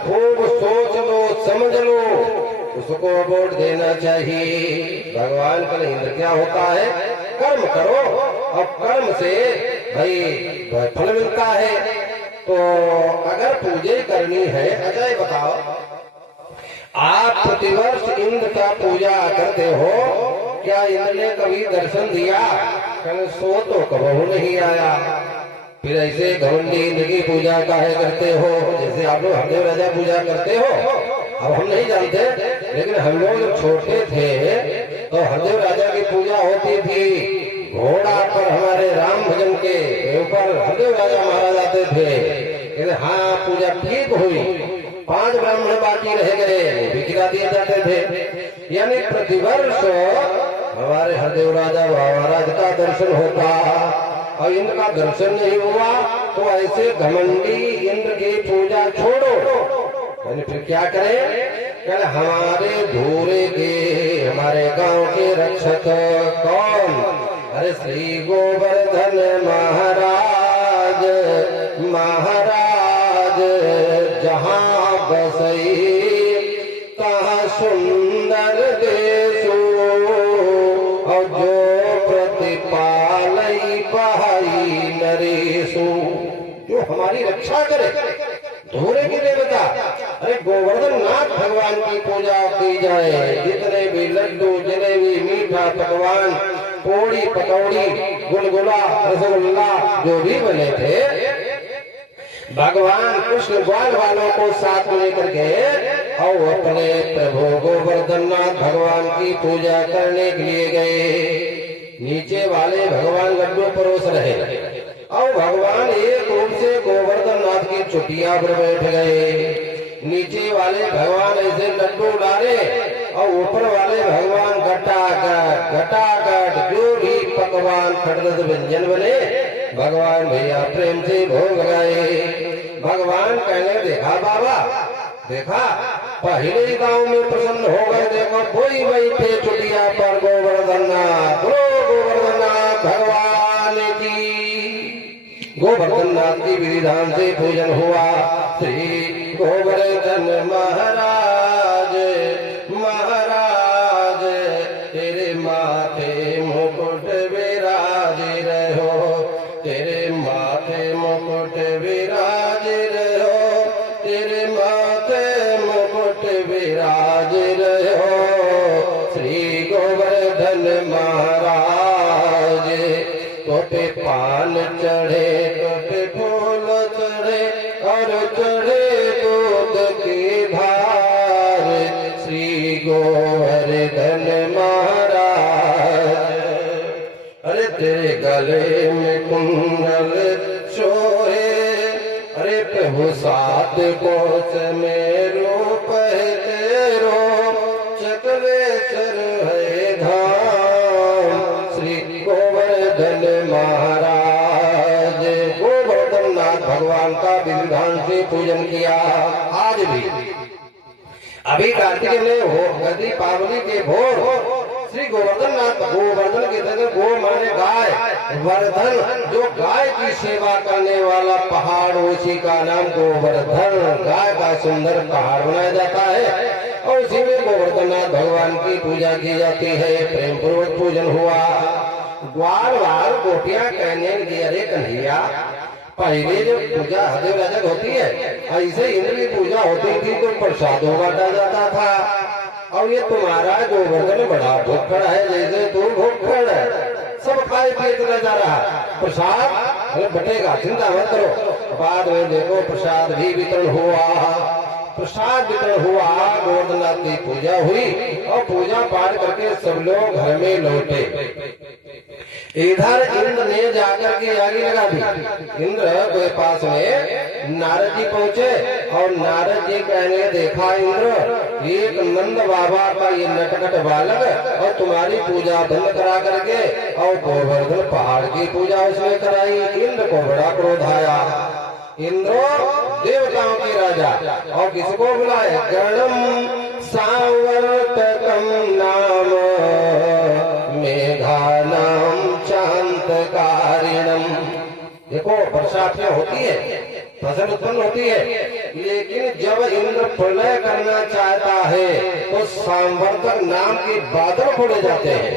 खूब सोच लो समझ लो, उसको वोट देना चाहिए। भगवान का इंद्र क्या होता है, कर्म करो और कर्म से भाई फल मिलता है। तो अगर पूजा करनी है, अजय बताओ, आप प्रतिवर्ष इंद्र का पूजा करते हो, क्या इंद्र ने कभी दर्शन दिया, कल सो तो कबहू नहीं आया। फिर ऐसे घमंडी इंद्र की पूजा काहे करते हो। जैसे आप लोग हरदेव राजा पूजा करते हो, अब हम नहीं जानते, लेकिन हम लोग जब छोटे थे तो हरदेव राजा की पूजा होती थी। घोड़ा पर हमारे राम भजन के ऊपर हरदेव राजा महाराज आते थे। हाँ पूजा ठीक हुई, 5 ब्राह्मण बाकी रह गए, वो भी खिला दिए जाते थे। यानी प्रतिवर्ष हमारे हरदेव राजा महाराज का दर्शन होता और इंद्र का दर्शन नहीं हुआ तो ऐसे घमंडी इंद्र की पूजा छोड़ो। यानी फिर क्या करें, कल हमारे धूरे के, हमारे गांव के रक्षक कौन, अरे श्री गोवर्धन महाराज। महाराज जहाँ बसई तहाँ सुंदर देशो, और जो प्रतिपालई बहाई नरेशो, जो हमारी रक्षा करे, धूरे की देवता। अरे गोवर्धन नाथ भगवान की पूजा की जाए। जितने भी लड्डू जलेबी मीठा पकवान, पोड़ी पकौड़ी गुलगुला रसगुल्ला जो भी बने थे, भगवान कृष्ण ग्वाल वालों को साथ में लेकर के और अपने प्रभु गोवर्धन नाथ भगवान की पूजा करने के लिए गए। नीचे वाले भगवान लड्डू परोस रहे और भगवान एक रूप से गोवर्धन नाथ की चुटिया पर बैठ गए। नीचे वाले भगवान ऐसे लड्डू डाले और ऊपर वाले भगवान घटाघट जो भी पकवान खड़द व्यंजन बने भगवान भैया प्रेम से भोग लगाए। भगवान कहने देखा बाबा, देखा पहले ही गांव में प्रसन्न हो गए, देखो कोई बैठे चुटिया पर गोवर्धन नाथ, गोवर्धन नाथ भगवान की। गोवर्धन नाथ की विधान से पूजन हुआ। श्री गोवर्धन महाराज, महाराज तेरे माथे मुकुट विराज रहो, तेरे माथे मुकुट विराज रहो, तेरे माथे मुकुट विराज रहो। श्री गोवर्धन महाराज तो पे पान चढ़े, तो पे फूल चढ़े और चढ़े दूध की धार। श्री गोवर्धन महाराज, अरे तेरे गले में कुंडल सोहे, अरे प्रभु 7 कोस में रूप है तेरो, चक्रेश्वर है धाम। श्री गोवर्धन महाराज, गोवर्धन नाथ भगवान का विधान से पूजन किया। आज भी अभी कार्तिक में हो गदी पावनी के भोर श्री गोवर्धन नाथ, गोवर्धन के जगह गो माने गाय, वर्धन जो गाय की सेवा करने वाला पहाड़, उसी का नाम गोवर्धन, गाय का सुंदर पहाड़ बनाया जाता है और उसी में गोवर्धन नाथ भगवान की पूजा की जाती है। प्रेम पूर्वक पूजन हुआ। ग्वाल वाल गोटियां कहने लगी, अरे कन्हैया पहले जो पूजा हदेव राजक होती है, ऐसे इंद्र की पूजा होती थी तो प्रसादों बांटा जाता था। और ये तुम्हारा गोवर्धन बड़ा भुक्खड़ है, जैसे तू भुक्खड़ है, सब खाए पिए चला जा रहा। प्रसाद बटेगा, चिंता मत करो। बाद में देखो प्रसाद भी वितरण हुआ, प्रसाद वितरण हुआ, गोवर्धननाथ की पूजा हुई और पूजा पाठ करके सब लोग घर में लौटे। इधर इंद्र ने जाकर के आगे लगा दी। इंद्र के पास में नारद जी पहुंचे और नारद जी कहने देखा इंद्र, एक नंद बाबा का ये नटखट बालक और तुम्हारी पूजा बंद करा करके और गोवर्धन पहाड़ की पूजा उसने कराई। इंद्र को बड़ा क्रोध आया। इंद्र देवताओं की राजा और किसको बुलाए? गणम सावर्तकम नाम मेघानाम चांतकारिणम। देखो वर्षा होती है, फसल उत्पन्न होती है, लेकिन जब इंद्र प्रलय करना चाहता है तो सांवर्तक नाम के बादल खोले जाते हैं,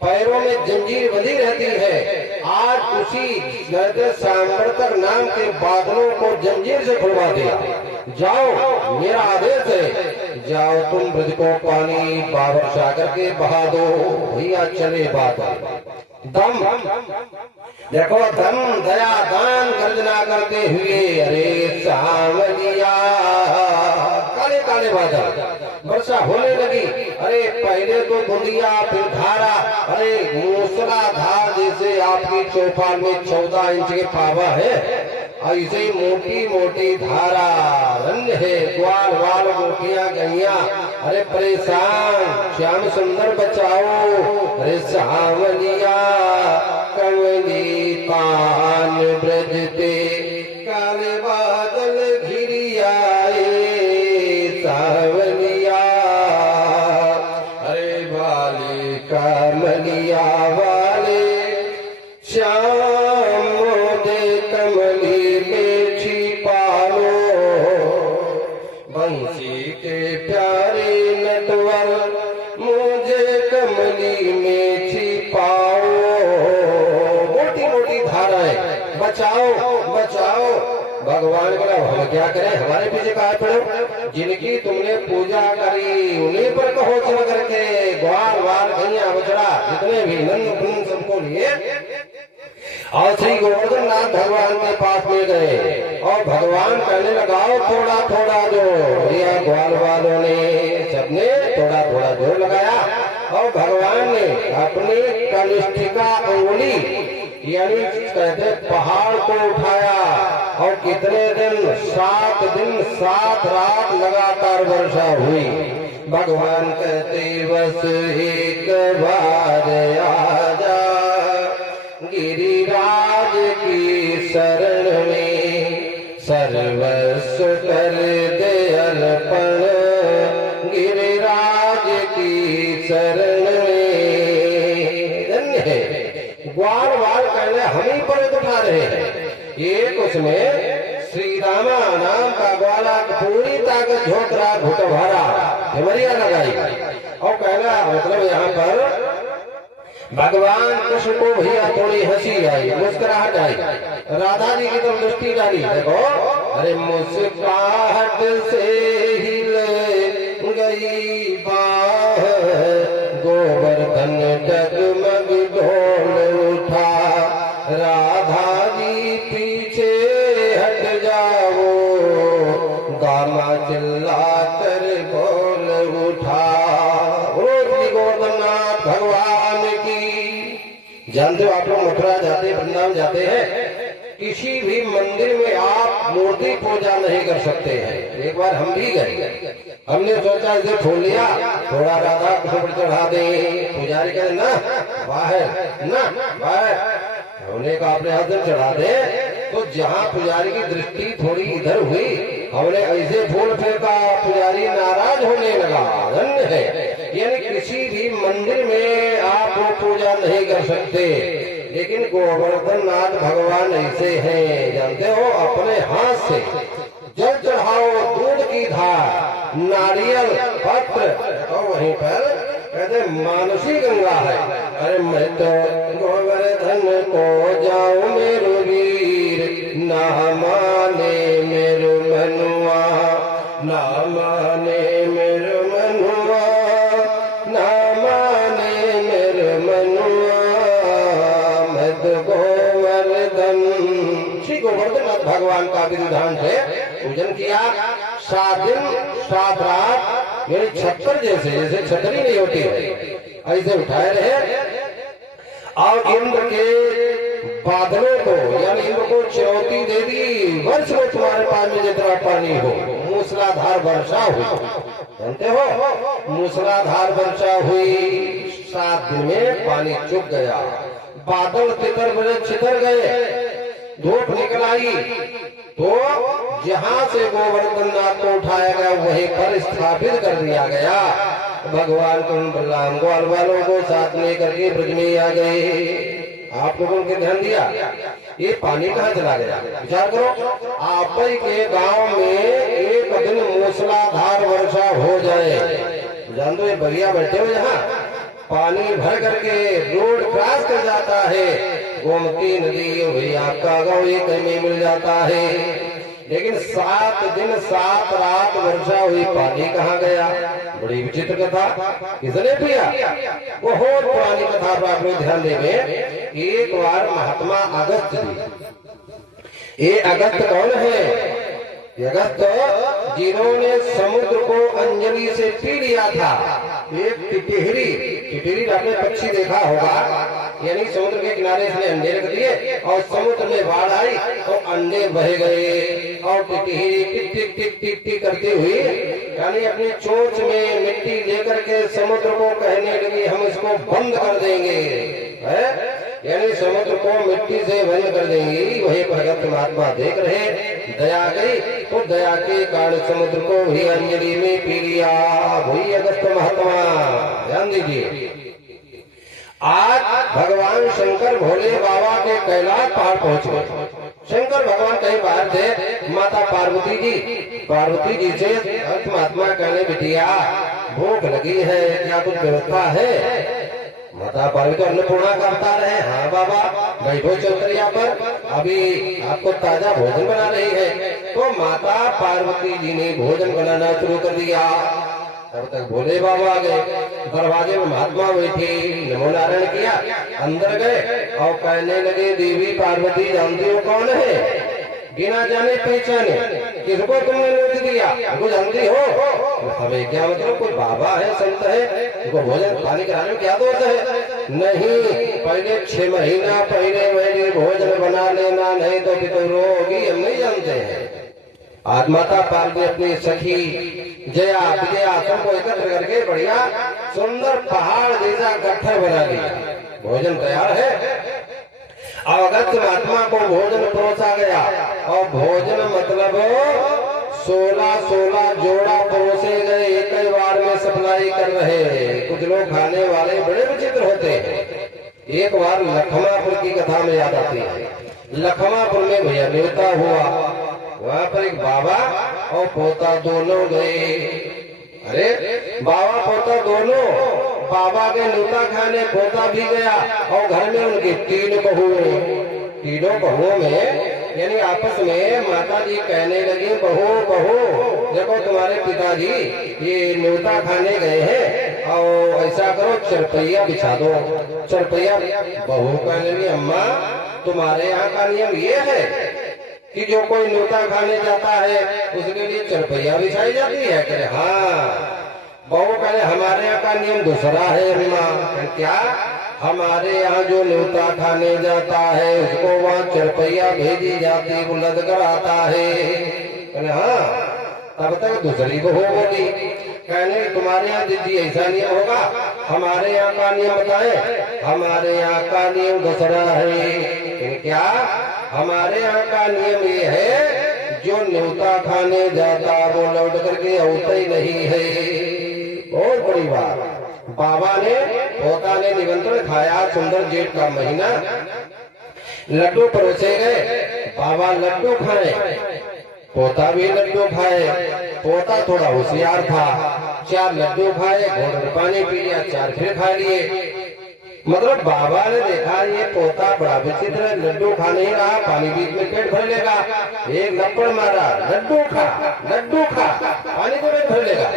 पैरों में जंजीर बंधी रहती है। आज उसी सांवर्तक नाम के बादलों को जंजीर से खुलवा दिया। जाओ, मेरा आदेश है, जाओ तुम ब्रज को पानी वर्षा करके बहा दो। भैया चले बादल, दम देखो, दम दया दान गर्जना करते हुए अरे सावलिया, काले काले बादल, वर्षा होने लगी। अरे पहले तो बूंदिया, फिर धारा, अरे मूसलाधार जैसे आपकी चौपाल में 14 इंच के पावा है, ऐसे मोटी मोटी धारा रंग है। ग्वाल वाल मोटिया गैया, अरे परेशान, श्याम सुंदर बचाओ। अरे सावलिया कमली पान ब्रजते, काले बादल घिरी आए सावलिया। अरे वाले कमलिया वाले श्याम मोदे कमली में छिपा लो, बंसी के प्यारे नटवर मुझे कमली में छिपाओ। मोटी मोटी धाराएं, बचाओ बचाओ। भगवान बोला हम क्या करें, हमारे पीछे कहा पड़ो, जिनकी तुमने पूजा करी उन्हीं पर कहो चल करके। ग्वाल वाल गैया बछड़ा जितने भी नंद कुंद सबको लिए और श्री गोवर्धन नाथ भगवान के पास में गए और भगवान कहने लगाओ थोड़ा थोड़ा जोर। भैया ग्वाल वालों ने सबने थोड़ा थोड़ा जोर लगाया और भगवान ने अपनी कनिष्ठिका उंगली यानी कहते पहाड़ को उठाया और कितने दिन, 7 दिन 7 रात लगातार वर्षा हुई। भगवान कहते बस एक बार आजा गिरिराज की शरण में, सर्वस्व कर दे अर्पण गिरिराज की शरण में। धन्य है, ग्वाल वाल कहने हम ही पर उठा रहे हैं। एक उसमें श्री रामा नाम का ग्वाला पूरी ताकत झोंकरा घुट भरा हिमरिया लगाई और कहना मतलब यहाँ पर भगवान कृष्ण को भैया थोड़ी हंसी आई, मुस्कुराहट आई, राधा जी की तरफ दृष्टि डाली। देखो अरे मुस्कुराहट से हिल गई बाह, गोवर्धन डगमग ढोल उठा, राधा जी पीछे हट जाओ, गाना चिल्ला कर बोल उठा। गोवर्धननाथ भगवान की। जानते हो आप लोग मथुरा जाते, वृंदावन जाते हैं, किसी भी मंदिर में आप मूर्ति पूजा नहीं कर सकते हैं। एक बार हम भी गए, हमने सोचा इसे खोल लिया, थोड़ा राधा कृष्ण चढ़ा दे। पुजारी कहते ना बाहर, ना बाहर। हमने कहा अपने हाथ में चढ़ा दे, तो जहाँ पुजारी की दृष्टि थोड़ी इधर हुई, हमने ऐसे फूल फेंका, पुजारी नाराज होने लगा। धन्य है, यानी किसी भी मंदिर में आप वो पूजा नहीं कर सकते। लेकिन गोवर्धन नाथ भगवान ऐसे हैं, जानते हो, अपने हाथ से जल चढ़ाओ, दूध की धार, नारियल पत्र, तो वहीं पर कहते मानसी गंगा है। अरे मैं तो गोवर्धन को जाऊं मेरो वीर, ना माने मेरे मनुआ, ना माने मेरे मनुआ, ना माने मेरे मनुआ। मद गोवर्धन, श्री गोवर्धन भगवान का विधान से पूजन किया। 7 दिन 7 रात मेरे छप्पर जैसे छतरी नहीं होती है ऐसे उठाए रहे, और इंद्र के बादलों को यानी इंद्र को चुनौती दे दी, वर्ष में तुम्हारे पास में जितना पानी हो। मूसलाधार वर्षा हुई, जानते हो मूसलाधार वर्षा हुई। 7 दिन में पानी चुक गया, बादल तितर बजे छितर गए, धूप निकल आई। तो जहां से गोवर्धन नाथ को उठाया गया वहीं पर स्थापित कर दिया गया। भगवान कृष्ण बलराम ग्वाल वालों को साथ में करके ब्रज में आ गए। आप लोगों ने ध्यान दिया ये पानी कहाँ चला गया? विचार करो, आप के गांव में एक दिन मूसलाधार वर्षा हो जाए, जान दो ये बगिया बैठे हो यहाँ, पानी भर करके रोड क्रॉस कर जाता है, गोमती नदी हुई आपका गांव एक में मिल जाता है। लेकिन 7 दिन 7 रात वर्षा हुई, पानी कहाँ गया? बड़ी विचित्र कथा, किसने पिया? बहुत पुरानी कथा पर आप लोग ध्यान देंगे। एक बार महात्मा अगस्त जी, ये अगस्त कौन है? अगस्त जिन्होंने समुद्र को अंजलि से पी लिया था। एक टिटहरी आपने पक्षी देखा होगा, यानी समुद्र के किनारे इसने अंडे रख दिए और समुद्र में बाढ़ आई तो अंडे बह गए, और टिटहरी टिक टिक टिक टिक टिक करती हुई यानी अपनी चोंच में मिट्टी लेकर के समुद्र को कहने लगी हम इसको बंद कर देंगे, है यानी समुद्र को मिट्टी से बंद कर देंगी। वही भगत महात्मा देख रहे, दया गई तो दया के कारण समुद्र को भी अंजलि में पी लिया। वही अगस्त महात्मा, ध्यान दीजिए। आज भगवान शंकर भोले बाबा के कैलाश पहाड़ पहुंच गए। शंकर भगवान कहीं बाहर थे, माता पार्वती जी से महात्मा कहने बिटिया भूख लगी है, क्या कुछ व्यवस्था है? माता पार्वती अन्नपूर्णा का अवतार है, हाँ बाबा बैठो चौतरिया पर, अभी आपको ताजा भोजन बना रही है। तो माता पार्वती जी ने भोजन बनाना शुरू कर दिया। तब तक भोले बाबा आ गए, दरवाजे में महात्मा बैठी, नमो नारायण किया, अंदर गए और कहने लगे देवी पार्वती जानती हो कौन है? बिना जाने पहचाने किसको तुमने नोट दिया? हमको जानती हो? हमें क्या मतलब, कोई बाबा है, संत है, उनको भोजन पानी कराने में क्या दोष है? नहीं, पहले 6 महीना पहले मैंने भोजन बना लेना, नहीं तो फिर रोगी हम नहीं जानते हैं। आज माता पार्वती अपनी सखी जया विजया सबको एकत्र करके बढ़िया सुंदर पहाड़ जैसा गट्ठर बना लिया, भोजन तैयार है। अगस्त महात्मा को भोजन परोसा गया, और भोजन मतलब 16 जोड़ा परोसे गए, एक ही बार में सप्लाई कर रहे। कुछ लोग खाने वाले बड़े विचित्र होते हैं। एक बार लखमापुर की कथा में याद आती है, लखमापुर में भैया न्योता हुआ, वहाँ पर एक बाबा और पोता दोनों गए। अरे बाबा पोता दोनों, बाबा के न्योता खाने पोता भी गया, और घर में उनकी 3 बहुएं, तीनों बहुओं में यानी आपस में माता जी कहने लगी बहू देखो तुम्हारे पिताजी ये न्योता खाने गए हैं, और ऐसा करो चरपैया बिछा दो। चरपैया बहू कहने लगी अम्मा तुम्हारे यहाँ का नियम ये है कि जो कोई न्योता खाने जाता है उसके लिए चरपैया बिछाई जाती है? कहे हाँ। बहू कहे हमारे यहाँ का नियम दूसरा है अम्मा। क्या? हमारे यहाँ जो न्योता खाने जाता है उसको वहाँ चरपैया भेजी जाती, वो लदकर आता है। कहे हाँ। तब तक दूसरी बहू बोली, कहने तुम्हारे यहाँ दीदी ऐसा नियम होगा, हमारे यहाँ का नियम बताए? हमारे यहाँ का नियम दूसरा है। क्या? हमारे यहाँ का नियम ये है जो न्योता खाने जाता वो लौट करके होता ही नहीं है। बहुत बड़ी बात। बाबा ने पोता ने निमंत्रण खाया, सुंदर जेठ का महीना, लड्डू परोसे गए, बाबा लड्डू खाए, पोता भी लड्डू खाए। पोता थोड़ा होशियार था, 4 लड्डू खाए, घोट पानी पी लिया, 4 फिर खा लिए। मतलब बाबा ने देखा ये पोता बड़ा विचित्र है, लड्डू खा नहीं रहा, पानी बीच में पेट भर लेगा। एक लपड़ मारा, लड्डू खा पानी को पेट भर लेगा।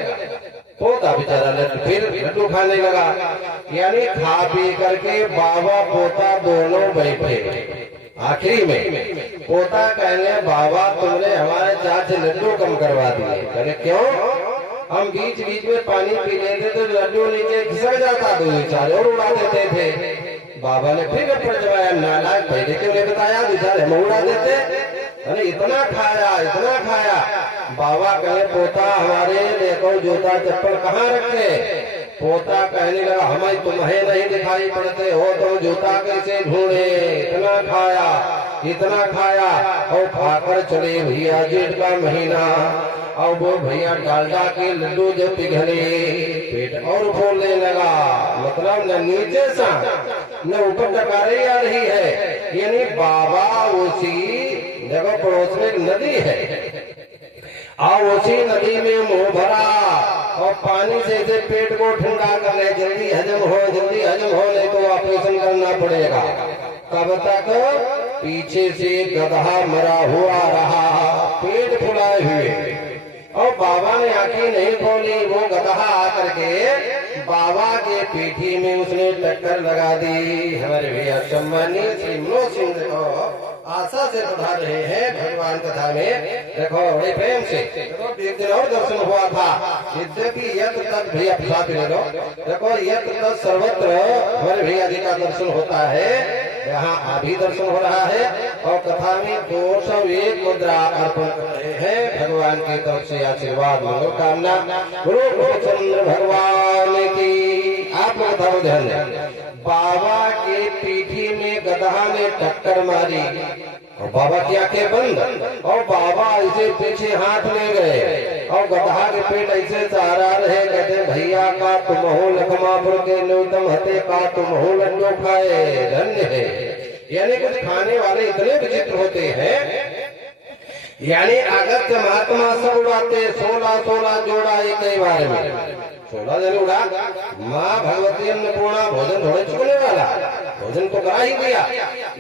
पोता बेचारा फिर लड्डू खाने लगा। यानी खा पी करके बाबा पोता दोनों बैठे। आखिरी में पोता कहने, बाबा तुमने हमारे चार से लड्डू कम करवा दिए। कहने क्यों? हम बीच बीच में पानी पी लेते तो लड्डू नीचे खिसक जाता, तो बेचारे और उड़ा देते थे। बाबा ने फिर ऊपर जमाया, नालायक पहले क्यों नहीं बताया, बेचारे हम उड़ा देते। अरे इतना खाया। बाबा कहे, पोता हमारे देखो जूता चप्पल कहाँ रखे। पोता कहने लगा, हमें तुम्हें नहीं दिखाई पड़ते हो, तुम जूता कैसे ढूंढे। इतना खाया और खाकर चले भैया जेठ का महीना। और वो भैया डालडा के लड्डू जब पिघले, पेट और फूलने लगा। मतलब न नीचे सा न ऊपर डकारे आ रही है। यानी बाबा उसी जगह पड़ोस में नदी है और उसी नदी में मुंह भरा और पानी से इसे पेट को ठंडा कर ले, जल्दी हजम हो नहीं तो ऑपरेशन करना पड़ेगा। कब तक? पीछे से गधा मरा हुआ रहा, पेट फुलाए हुए। और बाबा ने आंखें नहीं खोली, वो गधा आकर के बाबा के पीठी में उसने टक्कर लगा दी। हमारे भैया सम्मानीय श्री मनोज सिंह को आशा से बता रहे हैं भगवान कथा में। देखो बड़े प्रेम से देखो, एक दिन और दर्शन हुआ था। यद्यपि यत्र तत् भैया प्रसाद ले लो। देखो यत्र तत् सर्वत्र हमारे भैया जी का दर्शन होता है, यहाँ अभी दर्शन हो रहा है। और कथा में 201 मुद्रा अर्पण कर रहे हैं। भगवान की तरफ से आशीर्वाद मनोकामना गुरु कृष्णचंद्र भगवान की। आप बताओ ध्यान दें, बाबा के पीठी में गधा ने टक्कर मारी और बाबा की आंखें बंद और बाबा ऐसे पीछे हाथ ले गए और गधा के पेट ऐसे सहारा रहे। कहते भैया का तुम हो लखमापुर के न्यूनतम हते का तुम हो लड्डू खाए, धन्य है। यानी कुछ खाने वाले इतने विचित्र होते हैं। यानी अगस्त महात्मा सब उड़ाते 16 जोड़ा एक ही बार में 16 जन उड़ा। माँ भगवती अन्नपूर्णा भोजन थोड़े चुकने वाला, भोजन तो करा ही दिया।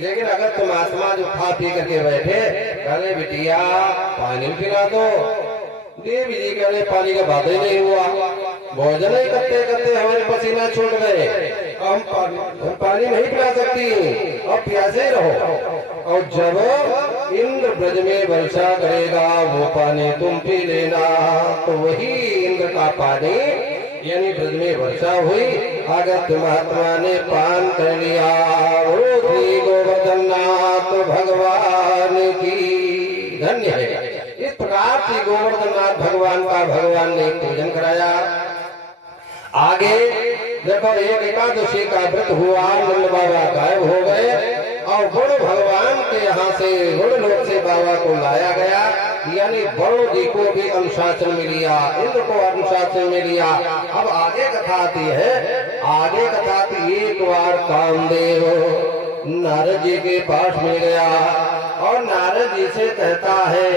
लेकिन अगस्त महात्मा जो खा पी करके बैठे, कहले बिटिया पानी पिला दो। देवी जी कहले पानी का बात ही नहीं हुआ, भोजन ही करते करते हमारे पसीना छूट गए, हम पानी नहीं पिला सकती, अब प्यासे रहो। और जब इंद्र ब्रज में वर्षा करेगा वो पानी तुम पी लेना। तो वही इंद्र का पानी यानी ब्रज में वर्षा हुई। अगस्त महात्मा ने पान कर लिया। श्री गोवर्धन नाथ भगवान की धन्य है। इस प्रकार से गोवर्धन नाथ भगवान का भगवान ने पूजन कराया। आगे देखो एक एकादशी का व्रत हुआ, नंद बाबा गायब हो गए और बड़ो भगवान के यहाँ से बड़े लोग से बाबा को लाया गया। यानी बड़ो जी को भी अनुशासन में लिया, इंद्र को अनुशासन में लिया। अब आगे कथा आती है, आगे कथा आती एक बार कामदेव नारद जी के पास में गया और नारद जी से कहता है